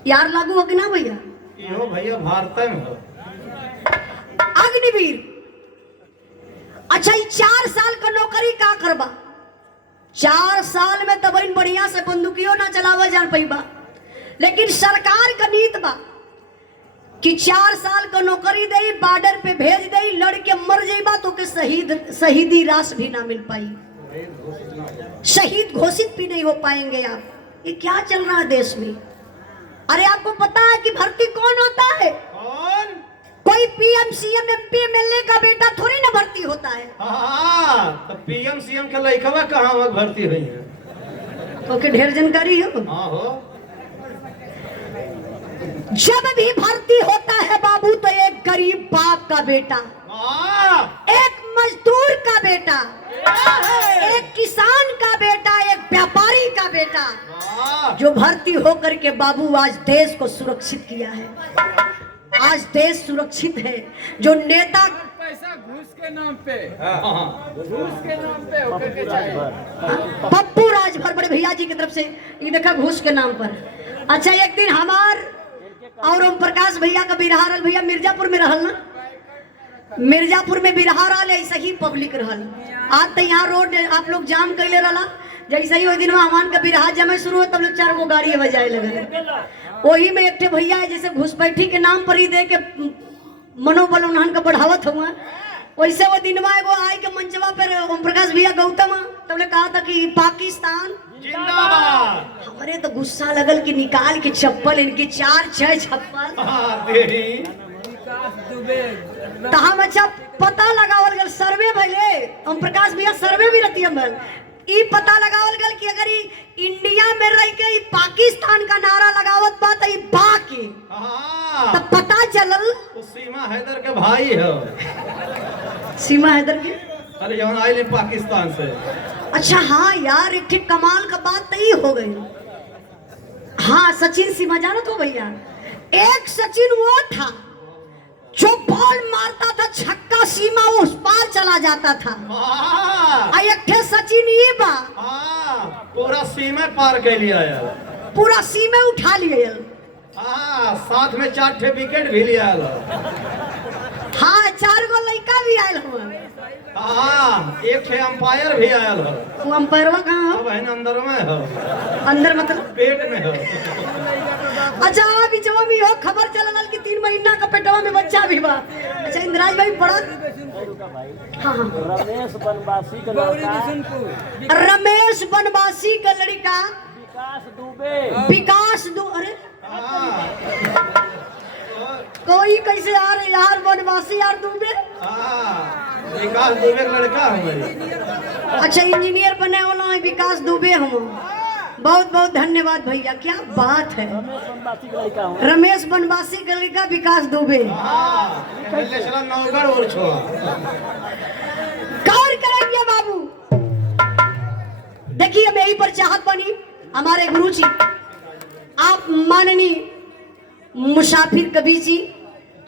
यार लागू हो कि ना भैया? यो भैया भारत में हो अग्निवीर। अच्छा ये 4 साल का नौकरी का करबा 4 साल में तो बड़ी बढ़िया से बंदूकियों ना चलावा जान पैबा लेकिन सरकार का नीत बा कि 4 साल का नौकरी दे बॉर्डर पे भेज दे लड़के मर जाइबा तो के शहीदी राशि भी ना मिल पाई शहीद घोषित भी नहीं हो पाएंगे आप। ये क्या चल रहा है देश में? अरे आपको पता है कि भर्ती कौन होता है? कौन? कोई पीएम सीएम एमपी एमएलए का बेटा थोड़ी ना भर्ती होता है। तो पीएम सीएम के लड़कवा कहाँ वक्त भर्ती हुई है तो के ढेर जानकारी हो। हाँ हो जब भी भर्ती होता है बाबू तो एक गरीब बाप का बेटा एक मजदूर का बेटा एक किसान का बेटा एक व्यापारी का बेटा जो भर्ती होकर के बाबू आज देश को सुरक्षित किया है। आज देश सुरक्षित है। जो नेता पैसा घूस के नाम पे होकर के चाहिए। पप्पू राजभर बड़े भैया जी की तरफ से ये देखा घूस के नाम पर अच्छा एक दिन हमार और ओम प्रकाश भैया का बिरहा रहल, भैया मिर्जापुर में रहल ना, मिर्जापुर में बिरहा रहल, ऐसे ही पब्लिक रहल। आज तो यहाँ रोड आप लोग जाम कैले रहला, जैसे ही वो दिन हमान का बिरहा जमे शुरू हो तब लोग 4 गो गाड़ी बजाए लगे। वही में एक भैया है जैसे घुसपैठी के नाम पर ही दे के मनोबल उन्हन का बढ़ावत हुआ, वैसे वो दिनवा एगो आए के मंचवा पर ओम प्रकाश भैया गौतम तब कहा था कि पाकिस्तान जिंदाबाद। हमारे तो गुस्सा लगल कि निकाल के चप्पल इनकी 4-6 चप्पल तो हम अच्छा पता लगावल गल, सर्वे भले ओम प्रकाश भैया सर्वे भी रहती है ई पता लगावल गल कि अगर ई इंडिया में रह के ई पाकिस्तान का नारा लगावत बा त ई बा के तो पता चलल सीमा हैदर के भाई है। सीमा हैदर के अरे जौन आइल पाकिस्तान से। अच्छा हाँ यार एक ठीक कमाल का बात तो ये हो गई। हाँ सचिन सीमा जानो तो भैया, एक सचिन वो था जो बॉल मारता था छक्का सीमा उस पार चला जाता था, और एक ठे सचिन ये बा पूरा सीमा पार कर लिया यार, पूरा सीमा उठा लिया। साथ में 4 ठे विकेट भी लिया। हाँ 4 गो लड़का भी आयल हुआ, एक ठे अंपायर भी आयल हो। वो अंपायरवा कहाँ अब है अंदर में हो, अंदर मतलब पेट में हो। अच्छा बिचवा में हो खबर चलल कि 3 महीना का पेटवा में बच्चा भी बा। अच्छा इंद्राज भाई बड़ा हाँ रमेश बनवासी का लड़का, रमेश बनवासी का लड़का विकास दुबे, विकास दो, अरे कोई कैसे आ रहे यार बनवासी यार दुबे। विकास दुबे का लड़का हमारी। अच्छा इंजीनियर बने वाला है विकास दुबे हम, बहुत बहुत धन्यवाद भैया, क्या बात है। रमेश बनवासी का लड़का हूँ। रमेश बनवासी का लड़का विकास दुबे। चला नौगढ़ और छोड़ा। गौर करेंगे बाबू, देखिए मैं यही पर चाहत बनी हमारे गुरु जी आप माननीय मुसाफिर कवि जी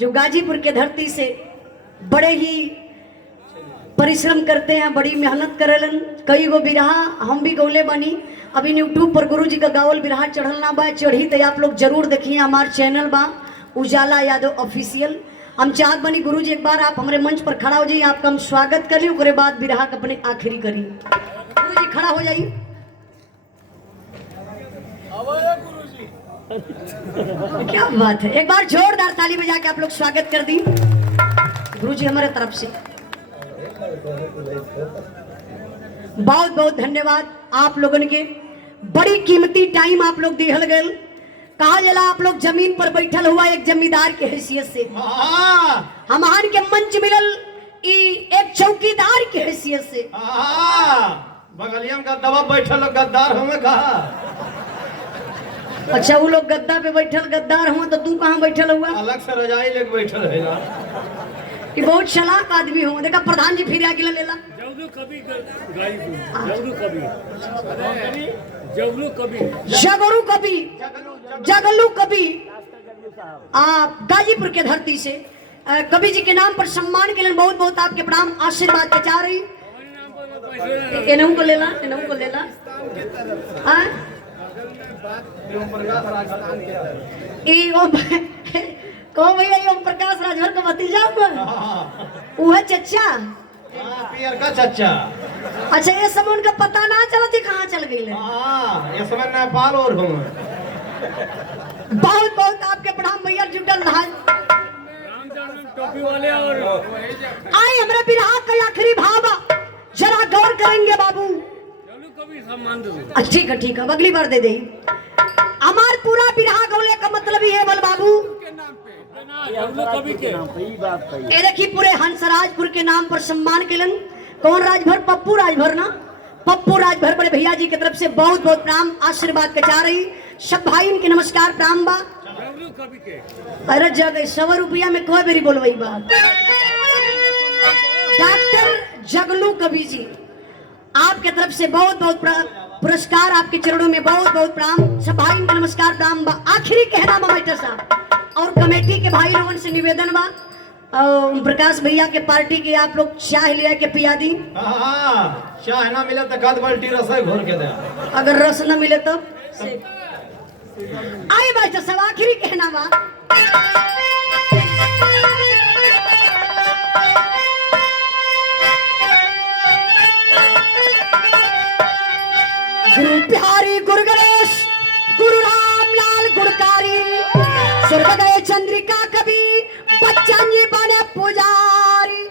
जो गाजीपुर के धरती से बड़े ही परिश्रम करते हैं, बड़ी मेहनत करेलन। कई गो बिरहा हम भी गौले बनी, अभी यूट्यूब पर गुरु जी का गावल बिरहा चढ़ल ना बा, चढ़ी तो आप लोग जरूर देखिए, हमार चैनल बा उजाला यादव ऑफिशियल। हम चाहत बनी गुरु जी एक बार आप हमारे मंच पर खड़ा हो जाइए, आपका हम स्वागत कर ली, उसके बाद बिरहा का अपने आखिरी करी। गुरु जी खड़ा हो जाइए। क्या बात है, एक बार जोरदार ताली बजा के आप लोग स्वागत कर दी गुरु जी हमारे तरफ से। बहुत बहुत धन्यवाद आप लोगों के, बड़ी कीमती टाइम आप लोग दिहल गए। कहा जला आप लोग जमीन पर बैठल हुआ एक जमींदार के हैसियत से, हमार के मंच मिलल एक चौकीदार के हैसियत से। बगलिया में गद्दा बैठल गद्दार हमें कहा। अच्छा वो लोग गद्दा पे बैठल गद्दार हुआ तो तू कहाँ बैठल हुआ? अलग से रजाई लेके बैठल है ना। कि बहुत चालाक आदमी हो, देखा प्रधान जी फिर आके लेला जगलू कभी जगलू कभी जगलू कभी जगरू कभी जगलू कभी आप गाजीपुर के धरती से कवि जी के नाम पर सम्मान के लिए बहुत बहुत आपके प्रणाम आशीर्वाद के चाह रही। इन्हों को लेला, इन्हों को लेला। कहो भैया ये ओम प्रकाश राजभर का भतीजा हुआ, वो है चचा। पियर का चचा। अच्छा ये समय उनका पता ना चला थी कहाँ चल गई ले। ये समय नेपाल और हूँ। बहुत बहुत आपके प्रणाम भैया जुटल रहा। टोपी वाले और आए हमारे बिरहा का आखिरी भाव जरा गौर करेंगे बाबू। जगलू कभी सम्मान दो। ठीक है ठीक है, अगली बार दे दे। हमार पूरा बिरहा गौले का मतलब ये बोल बाबू जगलू कभी के ये देखिए पूरे हंसराजपुर के नाम पर सम्मान केलन। कौन राजभर? पप्पू राजभर ना, पप्पू राजभर बड़े भैया जी की तरफ से बहुत बहुत प्रणाम आशीर्वाद के चाह रही। सब भाई इनके नमस्कार प्रणाम बा। जगलू कभी के अरे जगह 100 रुपया में कोई बेरी बोलवाई बात। डॉक्टर जगलू कवि जी आपके तरफ से बहुत बहुत पुरस्कार, आपके चरणों में बहुत बहुत प्रणाम। सब भाई इनका नमस्कार प्रणाम बा। आखिरी कहना बा बेटा साहब और कमेटी के भाई लोगों से निवेदन बा, प्रकाश भैया के पार्टी के आप लोग चाह लिया के पिया दी। चाह ना मिले तो कद बाल्टी रस घोर के दे। अगर रस न मिले तो आई मास्टर सब आखिरी कहना बा गुरु बिहारी गुरु गणेश गुरु रामलाल गुणकारी स्वर्ग गए चंद्रिका कवि बच्चन जी बने पुजारी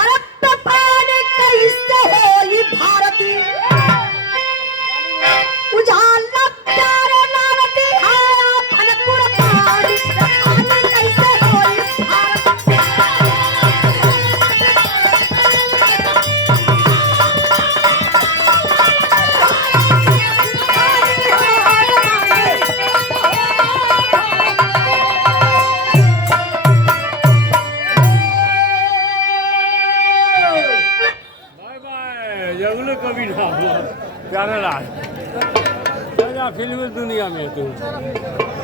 अरे तो पानी कैसे होई भारती उजाला प्यारे नारती आया फनपुर पानी पानी कैसे होई भारती बाय बाय जगलू कभी ना प्यारे लाल फिल्म दुनिया में तू